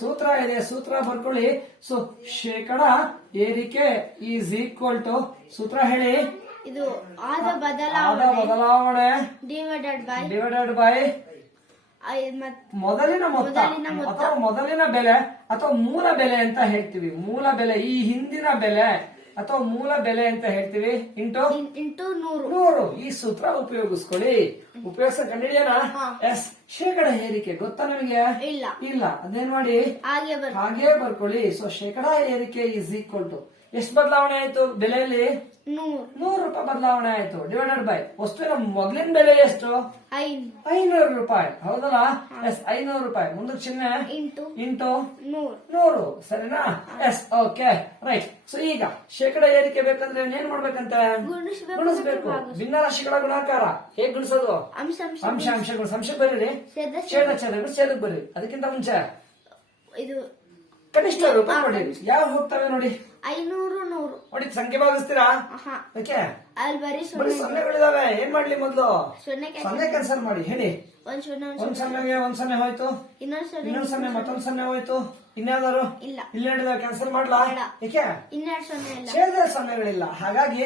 ಸೂತ್ರ ಇದೆ, ಸೂತ್ರ ಬರ್ಕೊಳ್ಳಿ. ಸೊ ಶೇಕಡ ಏರಿಕೆ ಈಸ್ ಈಕ್ವಲ್ ಟು, ಸೂತ್ರ ಹೇಳಿ. ಇದು ಆದ ಬದಲಾವಣೆ ಡಿವೈಡೆಡ್ ಬೈ ಮೊದಲಿನ ಮೊತ್ತ ಅಥವಾ ಮೊದಲಿನ ಬೆಲೆ ಅಥವಾ ಮೂಲ ಬೆಲೆ ಅಂತ ಹೇಳ್ತೀವಿ. ಮೂಲ ಬೆಲೆ, ಈ ಹಿಂದಿನ ಬೆಲೆ ಅಥವಾ ಮೂಲ ಬೆಲೆ ಅಂತ ಹೇಳ್ತೀವಿ. ಇಂಟು 100. ಈ ಸೂತ್ರ ಉಪಯೋಗಿಸ್ಕೊಳ್ಳಿ. ಉಪಯೋಗಿಸ ಕಂಡುಹಿಡಿಯೋಣ. ಎಸ್. ಶೇಕಡ ಏರಿಕೆ ಗೊತ್ತಾ ನಮಗೆ? ಇಲ್ಲ. ಅದೇನ್ ಮಾಡಿ ಹಾಗೆ ಬರ್ಕೊಳ್ಳಿ. ಸೊ ಶೇಕಡ ಏರಿಕೆ ಈಸ್ ಈಕ್ವಲ್ ಟು ಎಷ್ಟು ಬದಲಾವಣೆ ಆಯ್ತು ಬೆಲೆಯಲ್ಲಿ? 100 ರೂಪಾಯಿ ಬದಲಾವಣೆ ಆಯ್ತು. ಡಿವೈಡೆಡ್ ಬೈ ವಸ್ತುವಿನ ಮೊದಲಿನ ಬೆಲೆ ಎಷ್ಟು? 500 ರೂಪಾಯಿ. ಹೌದಲ್ಲ? ಎಸ್. 500 ರೂಪಾಯಿ. ಮುಂದಕ್ಕೆ ಚಿಹ್ನೆ ಇಂಟು 100. ಸರಿನಾ? ಎಸ್. Okay, right. ಸೊ ಈಗ ಶೇಕಡ ಏರಿಕೆ ಬೇಕಂದ್ರೆ ಏನ್ ಮಾಡ್ಬೇಕಂತೆ? ಗುಣಿಸ್ಬೇಕು. ಭಿನ್ನರಾಶಿಗಳ ಗುಣಾಕಾರ ಹೇಗ್ ಗುಣಿಸೋದು? ಅಂಶಗಳು. ಸಂಶ ಬರೀರಿ. ಛೇದಕ್ಕೆ ಬರ್ರಿ. ಅದಕ್ಕಿಂತ ಮುಂಚೆ ಇದು ಕನಿಷ್ಠ ರೂಪಾಯಿ ಕೊಡಿರಿ. ಯಾವ ಹೋಗ್ತವೆ ನೋಡಿ? 500 ನೋಡಿ. ಸಂಖ್ಯೆ ಭಾಗಿಸ್ತೀರಾ? ಓಕೆ, ಬರೀ ಸೊನ್ನೆಗಳಿದಾವೆ. ಏನ್ ಮಾಡ್ಲಿ? ಮೊದ್ಲು ಸೊನ್ನೆ ಕ್ಯಾನ್ಸಲ್ ಮಾಡಿ. ಹೇಳಿ. ಒಂದ್ ಸೊನ್ನೆಗೆ 1 ಸೊನ್ನೆ ಹೋಯ್ತು. ಇನ್ನೊಂದ್ ಸೊನ್ನೆ, ಮತ್ತೊಂದ್ ಸೊನ್ನೆ ಹೋಯ್ತು. ಇನ್ಯಾವ್ದಾರು? ಇಲ್ಲ ಹೇಳಿದ ಕ್ಯಾನ್ಸಲ್ ಮಾಡ್ಲಾ? ಏಕೆ? ಛೇದ ಸೊನ್ನೆಗಳಿಲ್ಲ. ಹಾಗಾಗಿ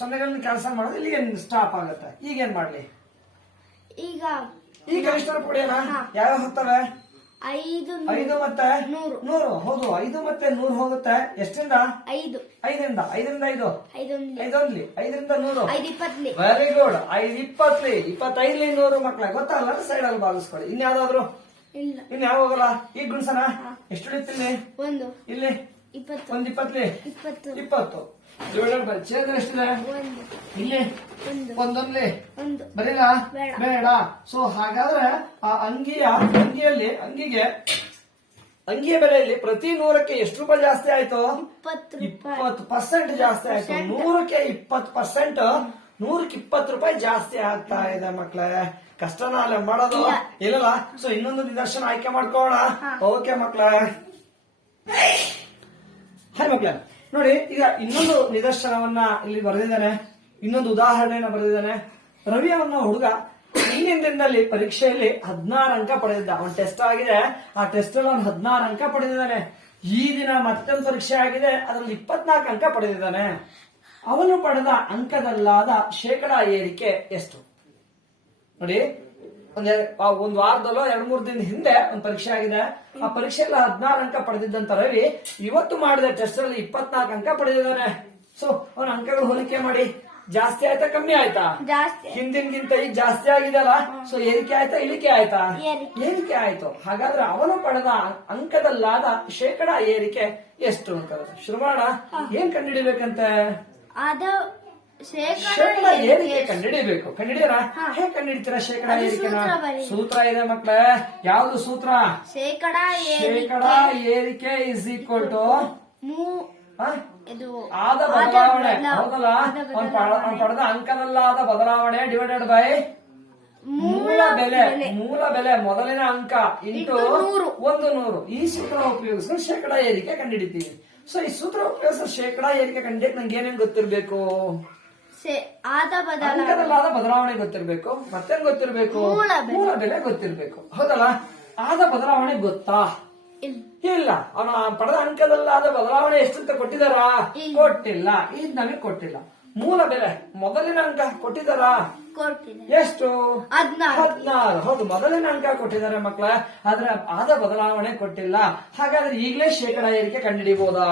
ಸೊನ್ನೆಗಳನ್ನ ಕ್ಯಾನ್ಸಲ್ ಮಾಡೋದು ಇಲ್ಲಿಗೆ ಸ್ಟಾಪ್ ಆಗುತ್ತೆ. ಈಗೇನ್ ಮಾಡ್ಲಿ? ಈಗ ಕನಿಷ್ಠ ರೂಪ ಕೊಡಿಯೋಣ. ಯಾವ ಹೋಗ್ತವೆ? 5 ಮತ್ತೆ 100. ಹೌದು, 5 ಮತ್ತೆ 100 ಹೋಗುತ್ತೆ. ಎಷ್ಟರಿಂದ? 5. 5ರಿಂದ 5. 5ರಿಂದ 100. Very good. 5 25 100 ಮಕ್ಳ ಗೊತ್ತಲ್ಲ? ಸೈಡ್ ಅಲ್ಲಿ ಭಾಗಿಸ್ಕೊಳ್ಳಿ. ಇನ್ಯಾವ್ದಾದ್ರು? ಇನ್ಯಾವ ಹೋಗಲ್ಲ. ಈಗ ಗುಣಸನ ಎಷ್ಟು ಉಳಿತೀನಿ? ಇಲ್ಲಿ 20. ಡಿವೈಡೆಡ್ ಬೈ ಛೇದ ಎಷ್ಟಿದೆ? ಇಲ್ಲಿ ಒಂದೊಂದ್ಲಿ ಬರೀಲ್ಲ? ಬೇಡ. ಸೊ ಹಾಗಾದ್ರೆ ಆ ಅಂಗಿಗೆ ಅಂಗಿಯ ಬೆಲೆಯಲ್ಲಿ ಪ್ರತಿ 100ಕ್ಕೆ ಎಷ್ಟು ರೂಪಾಯಿ ಜಾಸ್ತಿ ಆಯ್ತು? 20 ರೂಪಾಯಿ. 20% ಜಾಸ್ತಿ ಆಯ್ತು. 100ಕ್ಕೆ 20%, 100ಕ್ಕೆ 20 ರೂಪಾಯಿ ಜಾಸ್ತಿ ಆಗ್ತಾ ಇದೆ ಮಕ್ಳೇ. ಕಷ್ಟನ ಅಲ್ಲ ಮಾಡೋದು ಇಲ್ಲಲ್ಲ. ಸೊ ಇನ್ನೊಂದು ನಿದರ್ಶನ ಆಯ್ಕೆ ಮಾಡ್ಕೋಣ. ಓಕೆ ಮಕ್ಳೇ. ಹಾಯ್ ಮಕ್ಳೇ, ನೋಡಿ ಈಗ ಇನ್ನೊಂದು ನಿದರ್ಶನವನ್ನ ಇಲ್ಲಿ ಬರೆದಿದ್ದಾನೆ, ಇನ್ನೊಂದು ಉದಾಹರಣೆಯನ್ನ ಬರೆದಿದ್ದಾನೆ. ರವಿ ಅವನ ಹುಡುಗ ಹಿಂದಿನ ದಿನದಲ್ಲಿ ಪರೀಕ್ಷೆಯಲ್ಲಿ 16 ಅಂಕ ಪಡೆದಿದ್ದ. ಅವನ್ ಟೆಸ್ಟ್ ಆಗಿದೆ, ಆ ಟೆಸ್ಟ್ ಅಲ್ಲಿ ಅವನು 16 ಅಂಕ ಪಡೆದಿದ್ದಾನೆ. ಈ ದಿನ ಮತ್ತೊಂದು ಪರೀಕ್ಷೆ ಆಗಿದೆ, ಅದರಲ್ಲಿ 24 ಅಂಕ ಪಡೆದಿದ್ದಾನೆ. ಅವನು ಪಡೆದ ಅಂಕದಲ್ಲಾದ ಶೇಕಡಾ ಏರಿಕೆ ಎಷ್ಟು? ನೋಡಿ, ಒಂದ್ ವಾರದಲ್ಲೋ 2-3 ದಿನ ಹಿಂದೆ ಒಂದು ಪರೀಕ್ಷೆ ಆಗಿದೆ. ಆ ಪರೀಕ್ಷೆಯಲ್ಲಿ 16 ಅಂಕ ಪಡೆದಿದ್ದಂತ ರವಿ ಇವತ್ತು ಮಾಡಿದ ಟೆಸ್ಟ್ ಅಲ್ಲಿ 24 ಅಂಕ ಪಡೆದಿದ್ದಾನೆ. ಸೊ ಅವನ ಅಂಕಗಳು ಹೋಲಿಕೆ ಮಾಡಿ, ಜಾಸ್ತಿ ಆಯ್ತಾ ಕಮ್ಮಿ ಆಯ್ತಾ? ಜಾಸ್ತಿ. ಹಿಂದಿನಗಿಂತ ಈಗ ಜಾಸ್ತಿ ಆಗಿದೆಲ್ಲ. ಸೊ ಏರಿಕೆ ಆಯ್ತಾ ಇಳಿಕೆ ಆಯ್ತಾ? ಏರಿಕೆ ಆಯ್ತು. ಹಾಗಾದ್ರೆ ಅವನು ಪಡೆದ ಅಂಕದಲ್ಲಾದ ಶೇಕಡಾ ಏರಿಕೆ ಎಷ್ಟು ಅಂತ ಶುರು ಮಾಡೋಣ. ಏನ್ ಕಂಡುಹಿಡಿಬೇಕಂತೆ? ಶೇಕಡಾ ಏರಿಕೆ ಕಂಡುಹಿಡಿಬೇಕು. ಕಂಡುಹಿಡಿಯೋಣ. ಹೇಗೆ ಕಂಡುಹಿಡಿತೀರಾ ಶೇಕಡಾ ಏರಿಕೆನ? ಸೂತ್ರ ಇದೆ ಮಕ್ಕಳೇ. ಯಾವ್ದು ಸೂತ್ರ? ಶೇಕಡಾ ಏರಿಕೆ ಇಸ್ ಈಕ್ವಲ್ ಟು ಆದ ಬದಲಾವಣೆ. ಹೌದಲ್ಲ? ಅವ್ನು ಪಡೆದ ಅಂಕದಲ್ಲಾದ ಬದಲಾವಣೆ ಡಿವೈಡೆಡ್ ಬೈ ಮೂಲ ಬೆಲೆ ಮೊದಲಿನ ಅಂಕ ಇಂಟು 100. ಈ ಸೂತ್ರ ಉಪಯೋಗಿಸ್ಕೊಂಡು ಶೇಕಡಾ ಏರಿಕೆ ಕಂಡುಹಿಡಿತೀವಿ. ಸೊ ಈ ಸೂತ್ರ ಉಪಯೋಗಿಸೋ ಶೇಕಡಾ ಏರಿಕೆ ಕಂಡಿಕ್ ನಂಗೆ ಏನೇನ್ ಗೊತ್ತಿರ್ಬೇಕು? ಅಂಕದಲ್ಲಾದ ಬದಲಾವಣೆ ಗೊತ್ತಿರ್ಬೇಕು, ಮತ್ತೇನ್ ಗೊತ್ತಿರ್ಬೇಕು? ಮೂಲ ಬೆಲೆ ಗೊತ್ತಿರ್ಬೇಕು. ಹೌದಲ್ಲ? ಆದ ಬದಲಾವಣೆ ಗೊತ್ತಾ? ಇಲ್ಲ. ಅವನ ಪಡೆದ ಅಂಕದಲ್ಲಾದ ಬದಲಾವಣೆ ಎಷ್ಟಂತ ಕೊಟ್ಟಿದಾರಾ? ಕೊಟ್ಟಿಲ್ಲ. ಇದು ನಮಗೆ ಕೊಟ್ಟಿಲ್ಲ. ಮೂಲ ಬೆಲೆ ಮೊದಲಿನ ಅಂಕ ಕೊಟ್ಟಿದಾರಾ? ಎಷ್ಟು? 16. ಹೌದು, ಮೊದಲಿನ ಅಂಕ ಕೊಟ್ಟಿದ್ದಾರೆ ಮಕ್ಕಳ. ಆದ್ರೆ ಆದ ಬದಲಾವಣೆ ಕೊಟ್ಟಿಲ್ಲ. ಹಾಗಾದ್ರೆ ಈಗಲೇ ಶೇಕಡಾ ಏರಿಕೆ ಕಂಡುಹಿಡಿಬಹುದಾ?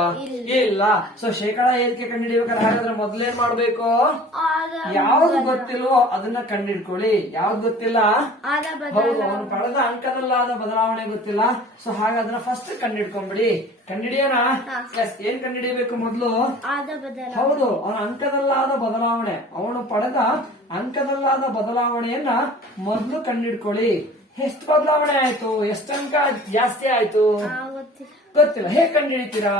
ಇಲ್ಲ. ಸೊ ಶೇಕಡಾ ಏರಿಕೆ ಕಂಡುಹಿಡಿಬೇಕಾದ್ರೆ ಹಾಗಾದ್ರೆ ಮೊದಲೇನ್ ಮಾಡ್ಬೇಕು? ಯಾವ್ದು ಗೊತ್ತಿಲ್ವೋ ಅದನ್ನ ಕಂಡುಹಿಡ್ಕೊಳ್ಳಿ. ಯಾವ್ದು ಗೊತ್ತಿಲ್ಲ? ಹೌದು, ಅವನು ಪಡೆದ ಅಂಕದಲ್ಲಾದ ಬದಲಾವಣೆ ಗೊತ್ತಿಲ್ಲ. ಸೊ ಹಾಗಾದ್ರೆ ಫಸ್ಟ್ ಕಂಡುಹಿಡ್ಕೊಂಡ್ಬಿಡಿ. ಕಂಡುಹಿಡಿಯೋಣ. ಏನ್ ಕಂಡುಹಿಡಿಯಬೇಕು ಮೊದಲು? ಹೌದು, ಅವನ ಅಂಕದಲ್ಲಾದ ಬದಲಾವಣೆ. ಅವನು ಪಡೆದ ಅಂಕದಲ್ಲಾದ ಬದಲಾವಣೆಯನ್ನ ಮೊದಲು ಕಂಡುಹಿಡ್ಕೊಳ್ಳಿ. ಎಷ್ಟು ಬದಲಾವಣೆ ಆಯ್ತು? ಎಷ್ಟು ಅಂಕ ಜಾಸ್ತಿ ಆಯ್ತು? ಗೊತ್ತಿಲ್ಲ. ಹೇಗೆ ಕಂಡುಹಿಡಿತೀರಾ?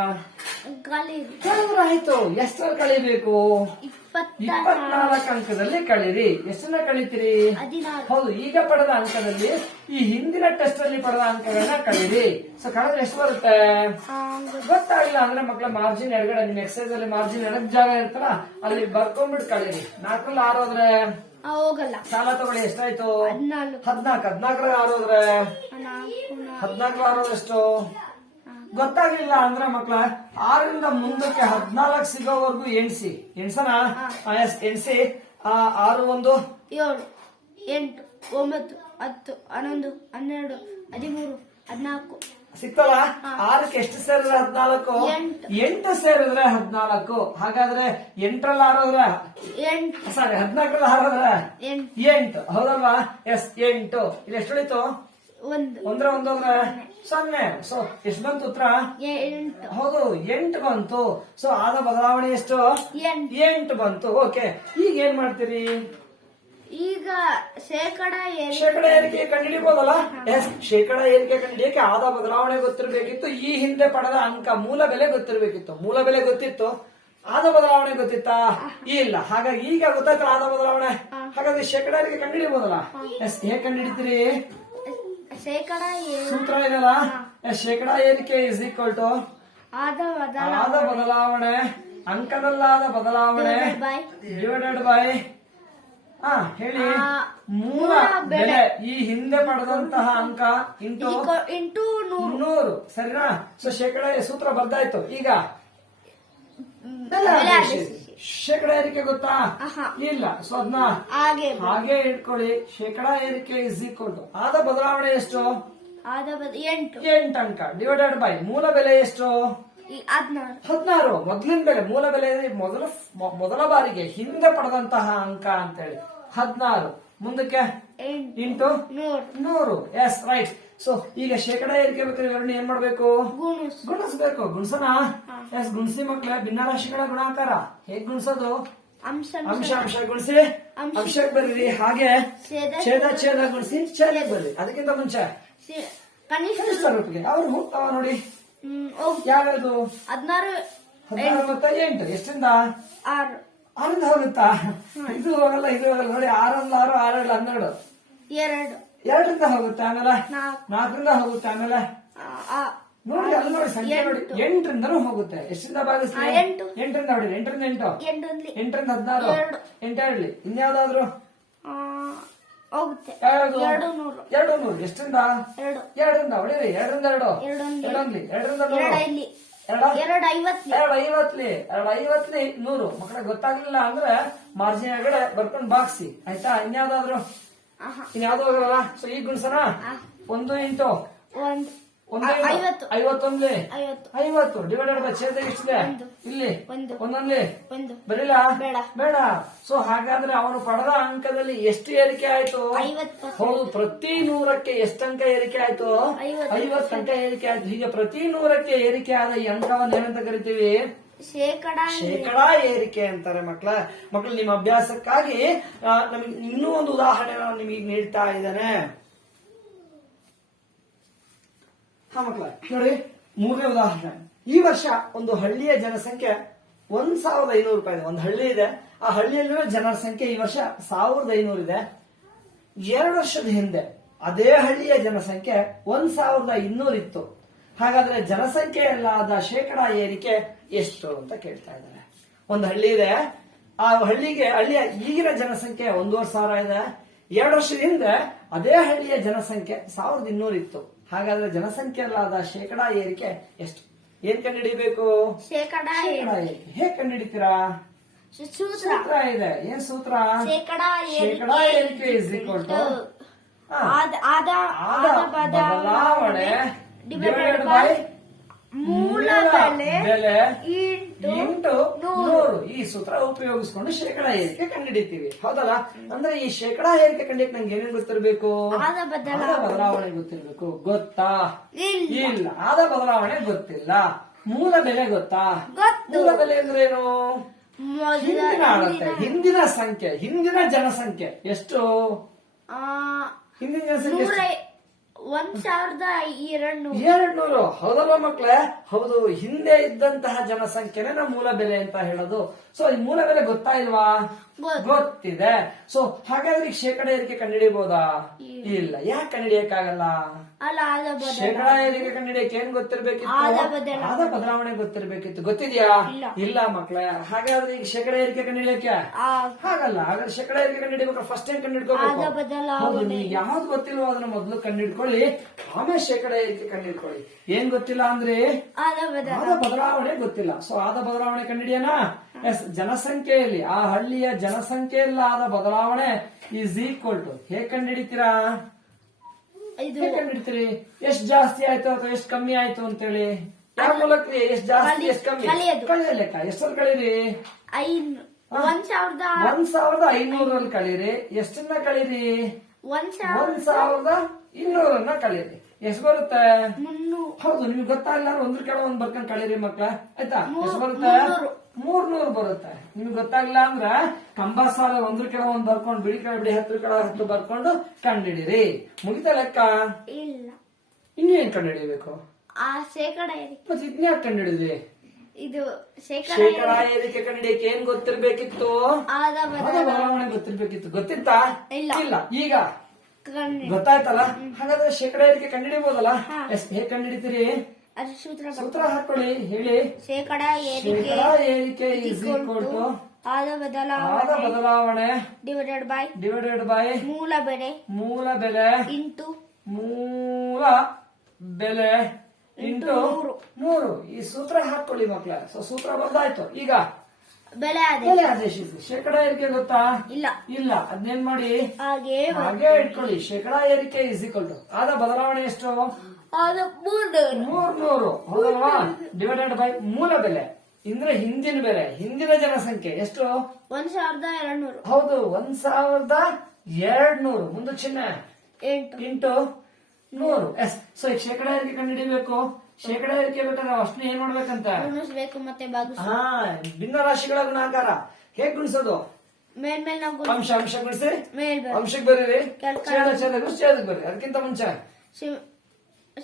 ಕಳೆದ್ರೆ ಆಯ್ತು. ಎಷ್ಟರಲ್ಲಿ ಕಳಿಬೇಕು? 24 ಅಂಕದಲ್ಲಿ ಕಳೀರಿ. ಎಷ್ಟನ್ನ ಕಳಿತೀರಿ? ಹೌದು, ಈಗ ಪಡೆದ ಅಂಕದಲ್ಲಿ ಈ ಹಿಂದಿನ ಟೆಸ್ಟ್ ಅಲ್ಲಿ ಪಡೆದ ಅಂಕಗಳನ್ನ ಕಳೀರಿ. ಸೊ ಕಳೆದ್ರೆ ಎಷ್ಟು ಬರುತ್ತೆ? ಗೊತ್ತಾಗಿಲ್ಲ ಅಂದ್ರೆ ಮಕ್ಕಳ ಮಾರ್ಜಿನ್ ಎಡಗಡೆ ನಿಮ್ ಎಕ್ಸೈಸ್ ಅಲ್ಲಿ ಮಾರ್ಜಿನ್ ಎಡಗ್ ಜಾಗ ಇರ್ತಲ್ಲ, ಅಲ್ಲಿ ಬರ್ಕೊಂಡ್ಬಿಟ್ಟು ಕಳೀರಿ. 4ರಲ್ಲಿ 6 ಹೋದ್ರೆ ಹೋಗಲ್ಲ. ಸಾಲ ತಗೊಳ್ಳಿ. ಎಷ್ಟಾಯ್ತು? 14. 14ರಲ್ಲಿ 6 ಹೋದ್ರೆ 14ರಲ್ಲಿ 6 ಹೋದ್ರೆ ಎಷ್ಟು? ಗೊತ್ತಾಗ್ಲಿಲ್ಲ ಅಂದ್ರೆ ಮಕ್ಕಳ 6ರಿಂದ ಮುಂದಕ್ಕೆ 14 ಸಿಗೋವರೆಗೂ ಎಣ್ಸಿ. ಎಣ್ಸನ? ಎಣ್ಸಿ. 6 1 7 8 9 10 11 12 13 14 ಸಿಕ್ತಲ್ಲ? 6ಕ್ಕೆ ಎಷ್ಟು ಸೇರಿದ್ರೆ 14? 8 ಸೇರಿದ್ರೆ 14. ಹಾಗಾದ್ರೆ 8ರಲ್ಲಿ 6 ಹೋದ್ರೆ ಸಾರಿ 14ರಲ್ಲಿ 6 ಹೋದ್ರೆ 8. ಹೌದಲ್ವಾ? ಎಸ್ 8. ಇಲ್ಲಿ ಎಷ್ಟು ಉಳಿತು? 1 ಹೋದ್ರೆ 0. ಸೊ ಎಷ್ಟು ಬಂತು ಉತ್ತರ? 8. ಹೌದು, 8 ಬಂತು. ಸೊ ಆದ ಬದಲಾವಣೆ ಎಷ್ಟು? 8 ಬಂತು. ಓಕೆ, ಈಗ ಏನ್ ಮಾಡ್ತೀರಿ? ಈಗ ಶೇಕಡಾ ಏರಿಕೆ ಕಂಡುಹಿಡಿಬಹುದಲ್ಲ? ಎಸ್, ಶೇಕಡಾ ಏರಿಕೆ ಕಂಡುಹಿಡಿಯಕ್ಕೆ ಆದ ಬದಲಾವಣೆ ಗೊತ್ತಿರಬೇಕಿತ್ತು. ಈ ಹಿಂದೆ ಪಡೆದ ಅಂಕ ಮೂಲ ಬೆಲೆ ಗೊತ್ತಿರಬೇಕಿತ್ತು. ಮೂಲ ಬೆಲೆ ಗೊತ್ತಿತ್ತು, ಆದ ಬದಲಾವಣೆ ಗೊತ್ತಿತ್ತಾ? ಇಲ್ಲ. ಹಾಗಾಗಿ ಈಗ ಗೊತ್ತಾಯ್ತಲ್ಲ ಆದ ಬದಲಾವಣೆ. ಹಾಗಾದ್ರೆ ಶೇಕಡಾ ಏರಿಕೆ ಕಂಡುಹಿಡಿಬಹುದಲ್ಲ? ಎಸ್, ಹೇಗೆ ಕಂಡುಹಿಡಿತೀರಿ? ಸೂತ್ರ ಇದೆಯಲ್ಲ? ಶೇಕಡಾ ಏರಿಕೆ ಇಸ್ ಈಕ್ವಲ್ ಟು ಆದ ಬದಲಾವಣೆ ಅಂಕದಲ್ಲಾದ ಬದಲಾವಣೆ ಡಿವೈಡೆಡ್ ಬೈ ಹೇಳಿ ಮೂಲ ಬೆಲೆ. ಈ ಹಿಂದೆ ಪಡೆದಂತಹ ಅಂಕ ಇಂಟು 100. ಸರಿನಾ? ಸೊ ಶೇಕಡಾ ಸೂತ್ರ ಬರ್ದಾಯ್ತು. ಈಗ ಶೇಕಡಾ ಏರಿಕೆ ಗೊತ್ತಾ? ಇಲ್ಲ. ಸೊ ಅದನ್ನ ಹಾಗೆ ಇಟ್ಕೊಳ್ಳಿ. ಶೇಕಡಾ ಏರಿಕೆ ಇಸ್ ಈಕ್ವಲ್ ಟು ಆದ ಬದಲಾವಣೆ ಎಷ್ಟು? 8 ಅಂಕ ಡಿವೈಡೆಡ್ ಬೈ ಮೂಲ ಬೆಲೆ ಎಷ್ಟು? 16. ಮೊದಲಿನ ಬೆಲೆ ಮೂಲ ಬೆಲೆ ಮೊದಲ ಬಾರಿಗೆ ಹಿಂದೆ ಪಡೆದಂತಹ ಅಂಕ ಅಂತ ಹೇಳಿ 16. ಮುಂದಕ್ಕೆ ಇಂಟು 100. S, right. ಸೊ ಈಗ ಶೇಕಡಾ ಏರಿಕೆ ಬೇಕಾದ್ರೆ ಇವೆರಡನ್ನ ಏನ್ ಮಾಡ್ಬೇಕು? ಗುಣಿಸ್ಬೇಕು. ಗುಣಿಸೋಣ? ಎಸ್, ಗುಣಿಸಿ ಮಕ್ಕಳೇ. ಭಿನ್ನರಾಶಿಗಳ ಗುಣಾಕಾರ ಹೇಗ್ ಗುಣಿಸೋದು? ಅಂಶ ಗುಣಿಸಿ ಅಂಶಕ್ಕೆ ಬರ್ರಿ. ಹಾಗೆ ಛೇದ ಗುಣಿಸಿ ಛೇದಕ್ಕೆ ಬರ್ರಿ. ಅದಕ್ಕಿಂತ ಮುಂಚೆ ಕನಿಷ್ಠ ಕನಿಷ್ಠ ರೂಪಿಗೆ ಅವ್ರು ಹೋಗ್ತಾವ ನೋಡಿ. ಹೋಗ್ ಯಾವ್ಯಾವ್ದು? 16 16 ಮತ್ತು 8 ಎಷ್ಟರಿಂದ? 6 6ರಿಂದ ಹೋಗುತ್ತಾ? ಇದು ಹೋಗಲ್ಲ ಇದು ಹೋಗಲ್ಲ ನೋಡಿ. 6 1 6 6 12 2 2ರಿಂದ ಹೋಗುತ್ತೆ. ಆಮೇಲೆ 4 4ರಿಂದ ಹೋಗುತ್ತೆ. ಆಮೇಲೆ ನೋಡಿ ಅಲ್ಲಿ ನೋಡಿ ಸಂಖ್ಯೆ ನೋಡಿ 8ರಿಂದನೂ ಹೋಗುತ್ತೆ. ಎಷ್ಟರಿಂದ ಭಾಗಿಸ್ಲಿ? 8 8ರಿಂದ ಹೊಡಿ. 8ರಿಂದ 8 ಎಂಟೊಂದ್ಲಿ 8ರಿಂದ 16 8 ಹೇಳಿ. ಇನ್ಯಾವ್ದಾದ್ರು? ಹೋಗುತ್ತೆ. ಯಾವ್ದು? 200 200 ಎಷ್ಟರಿಂದ? 2 2ರಿಂದ ಹೊಡಿರಿ. 2ರಿಂದ 2 ಎರಡೊಂದ್ಲಿ 2ರಿಂದ 2 ಇಲ್ಲಿ 250 250 100. ಮಕ್ಕಳಿಗೆ ಗೊತ್ತಾಗ್ಲಿಲ್ಲ ಅಂದ್ರೆ ಮಾರ್ಜಿನ್ ಒಳಗಡೆ ಬರ್ಕೊಂಡು ಬಾಕ್ಸಿ ಆಯ್ತಾ. ಇನ್ಯಾವ್ದಾದ್ರು? ಇನ್ಯಾವ್ದು ಹೋಗಲ್ಲ. ಸೊ ಈಗ ಗುಣಸನ 1 ಇಂಟು 1 51 50 ಡಿವೈಡೆಡ್ ಬೈ ಛೇದ ಎಷ್ಟಿದೆ ಇಲ್ಲಿ? ಒಂದು. ಒಂದೊಂದ್ಲಿ 1 ಬರೀಲ್ಲ ಬೇಡ. ಸೊ ಹಾಗಾದ್ರೆ ಅವನು ಪಡೆದ ಅಂಕದಲ್ಲಿ ಎಷ್ಟು ಏರಿಕೆ ಆಯ್ತು? 50%. ಹೌದು, ಪ್ರತಿ 100ಕ್ಕೆ ಎಷ್ಟು ಅಂಕ ಏರಿಕೆ ಆಯ್ತು? 50 ಅಂಕ ಏರಿಕೆ ಆಯ್ತು. ಹೀಗೆ ಪ್ರತಿ 100ಕ್ಕೆ ಏರಿಕೆ ಆದ ಈ ಅಂಕವನ್ನು ಏನಂತ ಕರಿತೀವಿ? ಶೇಕಡಾ ಏರಿಕೆ ಅಂತಾರೆ. ಮಕ್ಕಳು ನಿಮ್ಮ ಅಭ್ಯಾಸಕ್ಕಾಗಿ ನಮಗೆ ಇನ್ನೂ ಒಂದು ಉದಾಹರಣೆ ನಿಮಗೆ ನೀಡ್ತಾ ಇದ್ದಾನೆ. ಹಾ ಮಕ್ಕಳ ನೋಡಿ, 3ನೇ ಉದಾಹರಣೆ. ಈ ವರ್ಷ ಒಂದು ಹಳ್ಳಿಯ ಜನಸಂಖ್ಯೆ 1500 ರೂಪಾಯಿ ಇದೆ. ಒಂದು ಹಳ್ಳಿ ಇದೆ, ಆ ಹಳ್ಳಿಯಲ್ಲಿರೋ ಜನರ ಸಂಖ್ಯೆ ಈ ವರ್ಷ 1500 ಇದೆ. 2 ವರ್ಷದ ಹಿಂದೆ ಅದೇ ಹಳ್ಳಿಯ ಜನಸಂಖ್ಯೆ 1200 ಇತ್ತು. ಹಾಗಾದ್ರೆ ಜನಸಂಖ್ಯೆಯಲ್ಲಾದ ಶೇಕಡಾ ಏರಿಕೆ ಎಷ್ಟು ಅಂತ ಕೇಳ್ತಾ ಇದ್ದಾರೆ. ಒಂದು ಹಳ್ಳಿ ಇದೆ, ಆ ಹಳ್ಳಿಯ ಈಗಿನ ಜನಸಂಖ್ಯೆ 1500 ಇದೆ. 2 ವರ್ಷದ ಹಿಂದೆ ಅದೇ ಹಳ್ಳಿಯ ಜನಸಂಖ್ಯೆ 1200 ಇತ್ತು. ಹಾಗಾದ್ರೆ ಜನಸಂಖ್ಯೆಯಲ್ಲಾದ ಶೇಕಡಾ ಏರಿಕೆ ಎಷ್ಟು? ಏನ್ ಕಂಡುಹಿಡಿಬೇಕು? ಶೇಕಡಾ ಏರಿಕೆ. ಹೇಗ್ ಕಂಡುಹಿಡಿತೀರಾ? ಸೂತ್ರ ಇದೆ. ಏನ್ ಸೂತ್ರ? ಶೇಕಡಾ ಏರಿಕೆ ಇಸ್ ಈಕ್ವಲ್ ಟು ಬದಲಾವಣೆ ಡಿವೈಡೆಡ್ ಬೈ ಮೂಲ ಬೆಲೆ ಇಂಟು 100. ಈ ಸೂತ್ರ ಉಪಯೋಗಿಸ್ಕೊಂಡು ಶೇಕಡಾ ಏರಿಕೆ ಕಂಡುಹಿಡಿತೀವಿ. ಹೌದಲ್ಲ? ಅಂದ್ರೆ ಈ ಶೇಕಡಾ ಏರಿಕೆ ಕಂಡಿಕ್ ನಂಗೆ ಏನೇನ್ ಗೊತ್ತಿರ್ಬೇಕು? ಆದ ಬದಲಾವಣೆ ಗೊತ್ತಿರ್ಬೇಕು. ಗೊತ್ತಾ? ಇಲ್ಲ. ಆದ ಬದಲಾವಣೆ ಗೊತ್ತಿಲ್ಲ. ಮೂಲ ಬೆಲೆ ಗೊತ್ತಾ? ಮೂಲ ಬೆಲೆ ಅಂದ್ರೆ ಏನು? ಹಿಂದಿನ ಅಳತೆ, ಹಿಂದಿನ ಸಂಖ್ಯೆ, ಹಿಂದಿನ ಜನಸಂಖ್ಯೆ ಎಷ್ಟು? ಹಿಂದಿನ ಜನಸಂಖ್ಯೆ 1200. ಹೌದಲ್ವಾ ಮಕ್ಳೇ? ಹೌದು. ಹಿಂದೆ ಇದ್ದಂತಹ ಜನಸಂಖ್ಯೆನೇ ನಾವು ಮೂಲ ಬೆಲೆ ಅಂತ ಹೇಳೋದು. ಸೊ ಈ ಮೂಲ ಬೆಲೆ ಗೊತ್ತಾ ಇಲ್ವಾ? ಗೊತ್ತಿದೆ. ಸೊ ಹಾಗಾದ್ರೆ ಈಗ ಶೇಕಡಾ ಏರಿಕೆ ಕಂಡುಹಿಡಿಯಬಹುದಾ? ಇಲ್ಲ. ಯಾಕೆ ಕಂಡುಹಿಡಿಯಕ್ಕಾಗಲ್ಲ? ಶೇಕಡಾ ಏರಿಕೆ ಕಂಡುಹಿಡಿಯಕ್ಕೆ ಏನ್ ಗೊತ್ತಿರ್ಬೇಕಿತ್ತು? ಆದ ಬದಲಾವಣೆ ಗೊತ್ತಿರ್ಬೇಕಿತ್ತು. ಗೊತ್ತಿದ್ಯಾ? ಇಲ್ಲ ಮಕ್ಳೇ. ಹಾಗಾದ್ರೆ ಈಗ ಶೇಕಡಾ ಏರಿಕೆ ಕಂಡುಹಿಡಿಯಕ್ಕೆ ಹಾಗಲ್ಲ. ಹಾಗಾದ್ರೆ ಶೇಕಡಾ ಏರಿಕೆ ಕಂಡುಹಿಡಿಬೇಕು ಫಸ್ಟ್ ಏನ್ ಕಂಡುಹಿಡ್ಕೋಬೇಕು? ಹೌದು, ನೀವು ಯಾವ್ದು ಗೊತ್ತಿಲ್ವೋ ಅದನ್ನ ಮೊದಲು ಕಂಡುಹಿಡ್ಕೊಳ್ಳಿ, ಆಮೇಲೆ ಶೇಕಡಾ ಏರಿಕೆ ಕಂಡುಹಿಡ್ಕೊಳ್ಳಿ. ಏನ್ ಗೊತ್ತಿಲ್ಲ ಅಂದ್ರೆ ಆದ ಬದಲಾವಣೆ ಗೊತ್ತಿಲ್ಲ. ಸೊ ಆದ ಬದಲಾವಣೆ ಕಂಡುಹಿಡಿಯೋಣ. ಎಸ್, ಜನಸಂಖ್ಯೆಯಲ್ಲಿ ಆ ಹಳ್ಳಿಯ ಜನಸಂಖ್ಯೆಯಲ್ಲಾದ ಬದಲಾವಣೆ ಈಸ್ ಈಕ್ವಲ್ ಟು ಹೇಗ್ ಕಂಡುಹಿಡಿತೀರಾ? ಹೇಗ್ ಕಂಡುಹಿಡಿತೀರಿ? ಎಷ್ಟ್ ಜಾಸ್ತಿ ಆಯ್ತು ಅಥವಾ ಎಷ್ಟ್ ಕಮ್ಮಿ ಆಯ್ತು ಅಂತೇಳಿ ಯಾವ ಮೂಲಕ? ಎಷ್ಟ್ ಜಾಸ್ತಿ ಎಷ್ಟ್ ಕಮ್ಮಿ ಕಳೆಯ ಲೆಕ್ಕ. ಎಷ್ಟಲ್ಲಿ ಕಳೀರಿ? 1500 ಕಳೀರಿ. ಎಷ್ಟನ್ನ ಕಳೀರಿ? 1200 ಕಳೀರಿ. ಎಷ್ಟು ಬರುತ್ತೆ? ಹೌದು, ನಿಮ್ಗೆ ಗೊತ್ತಾಗಲ್ಲ. ಒಂದ್ರ ಕೆಳ ಒಂದ್ ಬರ್ಕೊಂಡ್ ಕಳೀರಿ ಮಕ್ಳ. ಆಯ್ತಾ? ಎಷ್ಟು ಬರುತ್ತೆ? 300 ಬರುತ್ತೆ. ನಿಮ್ಗೆ ಗೊತ್ತಾಗ್ಲಿಲ್ಲ ಅಂದ್ರ ಕಂಬಸಾಲ ಒಂದ್ರ ಕೆಳ ಒಂದ್ ಬರ್ಕೊಂಡು ಬಿಡಿ ಕೆಳ ಬಿಡಿ 10 ಕೆಳ 10 ಬರ್ಕೊಂಡು ಕಂಡಿಡಿರಿ. ಮುಗಿತಾ ಲೆಕ್ಕ? ಇಲ್ಲ. ಇನ್ನೇನ್ ಕಂಡುಹಿಡಿಯಬೇಕು? ಮತ್ತೆ ಇದನ್ಯಾಕೆ ಕಂಡುಹಿಡಿದ್ವಿ? ಇದು ಶೇಕಡಾ ಏರಿಕೆ ಕಂಡುಹಿಡಿಯಕ್ಕೆ ಏನ್ ಗೊತ್ತಿರ್ಬೇಕಿತ್ತು? ಆದ ಬದಲಾವಣೆ ಗೊತ್ತಿರ್ಬೇಕಿತ್ತು. ಗೊತ್ತಿತ್ತಾ? ಇಲ್ಲ. ಈಗ ಗೊತ್ತಾಯ್ತಲ್ಲ? ಹಾಗಾದ್ರೆ ಶೇಕಡಾ ಏರಿಕೆ ಕಂಡುಹಿಡಿಯಬಹುದಲ್ಲ? ಹೇಗೆ ಕಂಡುಹಿಡಿತೀರಿ? ಸೂತ್ರ ಹಾಕೊಳ್ಳಿ. ಹೇಳಿ. ಶೇಕಡಾ ಏರಿಕೆ ಇಸ್ ಈಕ್ವಲ್ ಟು ಆದ ಬದಲಾವಣೆ ಡಿವೈಡೆಡ್ ಬೈ ಮೂಲ ಬೆಲೆ ಇಂಟು 100. ಈ ಸೂತ್ರ ಹಾಕೊಳ್ಳಿ ಮಕ್ಳ. ಸೊ ಸೂತ್ರ ಬಂದಾಯ್ತು. ಈಗ ಬೆಲೆ ಆದೇಶಿಸಿ. ಶೇಕಡಾ ಏರಿಕೆ ಗೊತ್ತಾ? ಇಲ್ಲ. ಅದನ್ನೇನ್ ಮಾಡಿ ಹಾಗೆ ಇಟ್ಕೊಳ್ಳಿ. ಶೇಕಡಾ ಏರಿಕೆ ಇಸ್ ಈಕ್ವಲ್ ಟು ಆದ ಬದಲಾವಣೆ ಎಷ್ಟು? 300. ಹೌದಲ್ವಾ? ಡಿವೈಡೆಡ್ ಬೈ ಮೂಲ ಬೆಲೆ ಅಂದ್ರೆ ಹಿಂದಿನ ಬೆಲೆ, ಹಿಂದಿನ ಜನಸಂಖ್ಯೆ ಎಷ್ಟು? 1200. ಹೌದು, 1200 ಮುಂದೆ ಚಿಹ್ನೆ ಇಂಟು 100. ಎಸ್. ಸೊ ಈಗ ಶೇಕಡಾ ಏರಿಕೆ ಕಂಡುಹಿಡಿಯಬೇಕು. ಶೇಕಡಾ ಏರಿಕೆ ಬೇಕಾದ್ರೆ ನಾವು ಅಷ್ಟನ್ನ ಏನ್ ಮಾಡ್ಬೇಕಂತ? ಮತ್ತೆ ಭಿನ್ನ ರಾಶಿಗಳ ಗುಣಾಕಾರ ಹೇಗ್ ಗುಣಿಸೋದು? ಅಂಶ ಗುಣಿಸಿ ಅಂಶಕ್ಕೆ ಬರೀರಿ, ಛೇದಕ್ಕೆ ಬರ್ರಿ. ಅದಕ್ಕಿಂತ ಮುಂಚೆ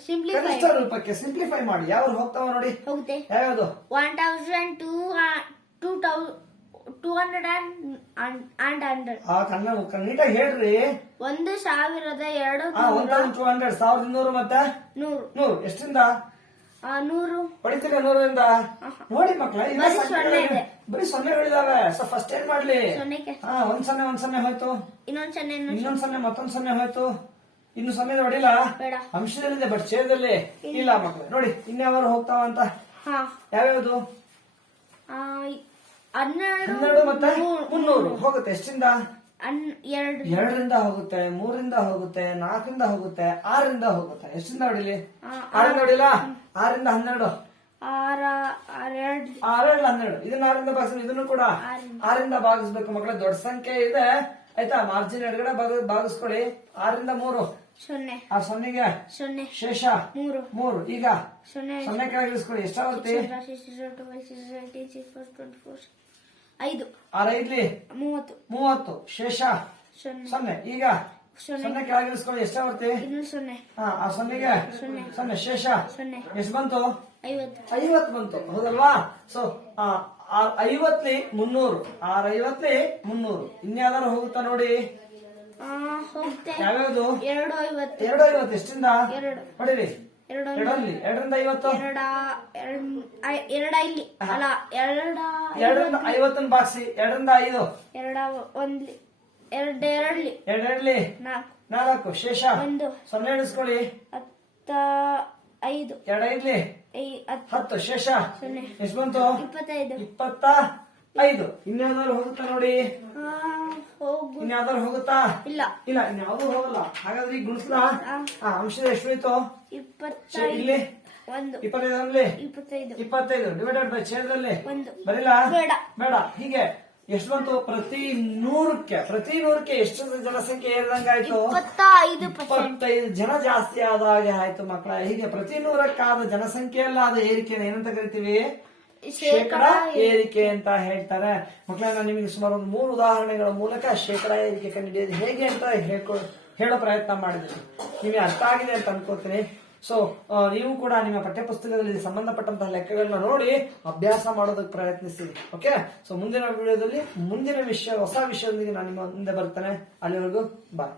ಸಿಂಪ್ಲಿಫೈ ಕನಿಷ್ಠ ರೂಪಕ್ಕೆ ಸಿಂಪ್ಲಿಫೈ ಮಾಡಿ ಯಾವ್ದು ಹೋಗ್ತಾವ ನೋಡಿ. ಹೋಗುತ್ತೆ. ಯಾವ್ದು 1200 and 100. ಕನ್ನಡ ನೀಟಾಗಿ ಹೇಳ್ರಿ. 1200 1200 ಮತ್ತೆ 100 ಎಷ್ಟಿಂದ 100 ಹೊಡಿತೀರಾ 100ರಿಂದ ನೋಡಿ ಮಕ್ಳ ಬರೀ ಸೊನ್ನೆಗಳಿದಾವೆ. ಸೊ ಫಸ್ಟ್ ಏನ್ ಮಾಡ್ಲಿ, ಸೊನ್ನೆಗೆ ಒಂದ್ ಸೊನ್ನೆ ಹೋಯ್ತು, ಇನ್ನೊಂದ್ ಸೊನ್ನೆ ಇನ್ನೊಂದ್ ಸೊನ್ನೆ ಮತ್ತೊಂದ್ ಸೊನ್ನೆ ಹೋಯ್ತು, ಇನ್ನು ಸೊನ್ನೆ ಹೊಡಿಲ್ಲ ಬೇಡ. ಅಂಶದಲ್ಲಿದೆ ಬಟ್ ಛೇದದಲ್ಲಿ ಇಲ್ಲ ಮಕ್ಳು. ನೋಡಿ ಇನ್ಯಾವರು ಹೋಗ್ತಾವ ಅಂತ ಹಾ ಯಾವ್ಯಾವ್ದು 12 ಮತ್ತೆ 300 ಹೋಗುತ್ತೆ. ಎಷ್ಟಿಂದ 2ರಿಂದ ಹೋಗುತ್ತೆ, 3ರಿಂದ ಹೋಗುತ್ತೆ, 4ರಿಂದ ಹೋಗುತ್ತೆ, 6ರಿಂದ ಹೋಗುತ್ತೆ. ಎಷ್ಟಿಂದ ಹೊಡಿಲಿ 6ರಿಂದ ಹೊಡಿಲ್ಲ 6ರಿಂದ 12 12 ಇದನ್ನ 6ರಿಂದ ಭಾಗಿಸ್, ಇದನ್ನು ಕೂಡ 6ರಿಂದ ಭಾಗಿಸ್ಬೇಕು ಮಕ್ಕಳ. ದೊಡ್ಡ ಸಂಖ್ಯೆ ಇದೆ ಆಯ್ತಾ, ಮಾರ್ಜಿನ್ ಎಡಗಡೆ ಭಾಗಿಸ್ಕೊಳ್ಳಿ. 6ರಿಂದ 3 ಆ ಸೊನ್ನೆಗೆ ಶೇಷ 3. ಈಗ ಸೊನ್ನೆ ಕೆಳಗೆ ಇಳಿಸ್ಕೊಳ್ಳಿ. ಎಷ್ಟಾಗುತ್ತೆ 5 6 30 ಶೇಷ 0. ಈಗ ಸೊನ್ನೆ ಕೆಳಗೆ ಇಳಿಸ್ಕೊಳ್ಳಿ. ಎಷ್ಟಾಗುತ್ತೆ ಆ ಸೊನ್ನೆಗೆ 0 ಶೇಷ ಎಷ್ಟು ಬಂತು 50 ಬಂತು ಹೌದಲ್ವಾ. ಸೊ 50 300 300 ಇನ್ಯಾವ್ದಾರು ಹೋಗುತ್ತಾ ನೋಡಿ ಯಾವ್ಯಾವ್ದು 250 ಎಷ್ಟಿಂದ ಹೊಡಿರಿ 2ರಿಂದ 50 2ರಿಂದ 50 ಬಾಕ್ಸಿ 2ರಿಂದ 5 2 4 ಶೇಷ 0 ಇಳಿಸ್ಕೊಳ್ಳಿ 5 2 10 ಶೇಷ ಎಷ್ಟು ಬಂತು 25. ಇನ್ಯಾವ್ದಾದ್ರು ಹೋಗುತ್ತಾ ನೋಡಿ, ಇನ್ಯಾವ್ದಾದ್ರು ಹೋಗುತ್ತಾ ಇಲ್ಲ ಇನ್ಯಾವ್ದು ಹೋಗಲ್ಲ. ಹಾಗಾದ್ರೆ ಈಗ ಗುಣಿಸ್ಲಾ ಅಂಶದ ಎಷ್ಟು ಹೋಯ್ತು ಇಲ್ಲಿ 25 ಡಿವೈಡೆಡ್ ಬೈ ಛೇದದಲ್ಲಿ ಬರೀಲ್ಲ ಬೇಡ. ಹೀಗೆ ಎಷ್ಟು ಬಂತು ಪ್ರತಿ ನೂರಕ್ಕೆ ಎಷ್ಟು ಜನಸಂಖ್ಯೆ ಏರಿದಂಗಾಯ್ತು 25 ಜನ ಜಾಸ್ತಿ ಆದಾಗೆ ಆಯ್ತು ಮಕ್ಕಳ. ಹೀಗೆ ಪ್ರತಿ 100ಕ್ಕಾದ ಜನಸಂಖ್ಯೆಯಲ್ಲಾದ ಏರಿಕೆನ ಏನಂತ ಕರಿತೀವಿ ಶೇಕಡ ಏರಿಕೆ ಅಂತ ಹೇಳ್ತಾರೆ ಮಕ್ಕಳ. ನಾನು ನಿಮಗೆ ಸುಮಾರು ಒಂದು 3 ಉದಾಹರಣೆಗಳ ಮೂಲಕ ಶೇಕಡ ಏರಿಕೆ ಕಂಡುಹಿಡಿಯೋದು ಹೇಗೆ ಅಂತ ಹೇಳೋ ಪ್ರಯತ್ನ ಮಾಡಿದ್ದೀನಿ. ನಿಮಗೆ ಅರ್ಥ ಆಗಿದೆ ಅಂತ ಅನ್ಕೋತೀನಿ. ಸೊ ನೀವು ಕೂಡ ನಿಮ್ಮ ಪಠ್ಯಪುಸ್ತಕದಲ್ಲಿ ಸಂಬಂಧಪಟ್ಟಂತಹ ಲೆಕ್ಕಗಳನ್ನ ನೋಡಿ ಅಭ್ಯಾಸ ಮಾಡೋದಕ್ಕೆ ಪ್ರಯತ್ನಿಸಿ. ಓಕೆ, ಸೊ ಮುಂದಿನ ವಿಡಿಯೋದಲ್ಲಿ ಮುಂದಿನ ವಿಷಯ ಹೊಸ ವಿಷಯದೊಂದಿಗೆ ನಾನು ನಿಮ್ಮ ಮುಂದೆ ಬರ್ತೇನೆ. ಅಲ್ಲಿವರೆಗೂ ಬಾಯ್.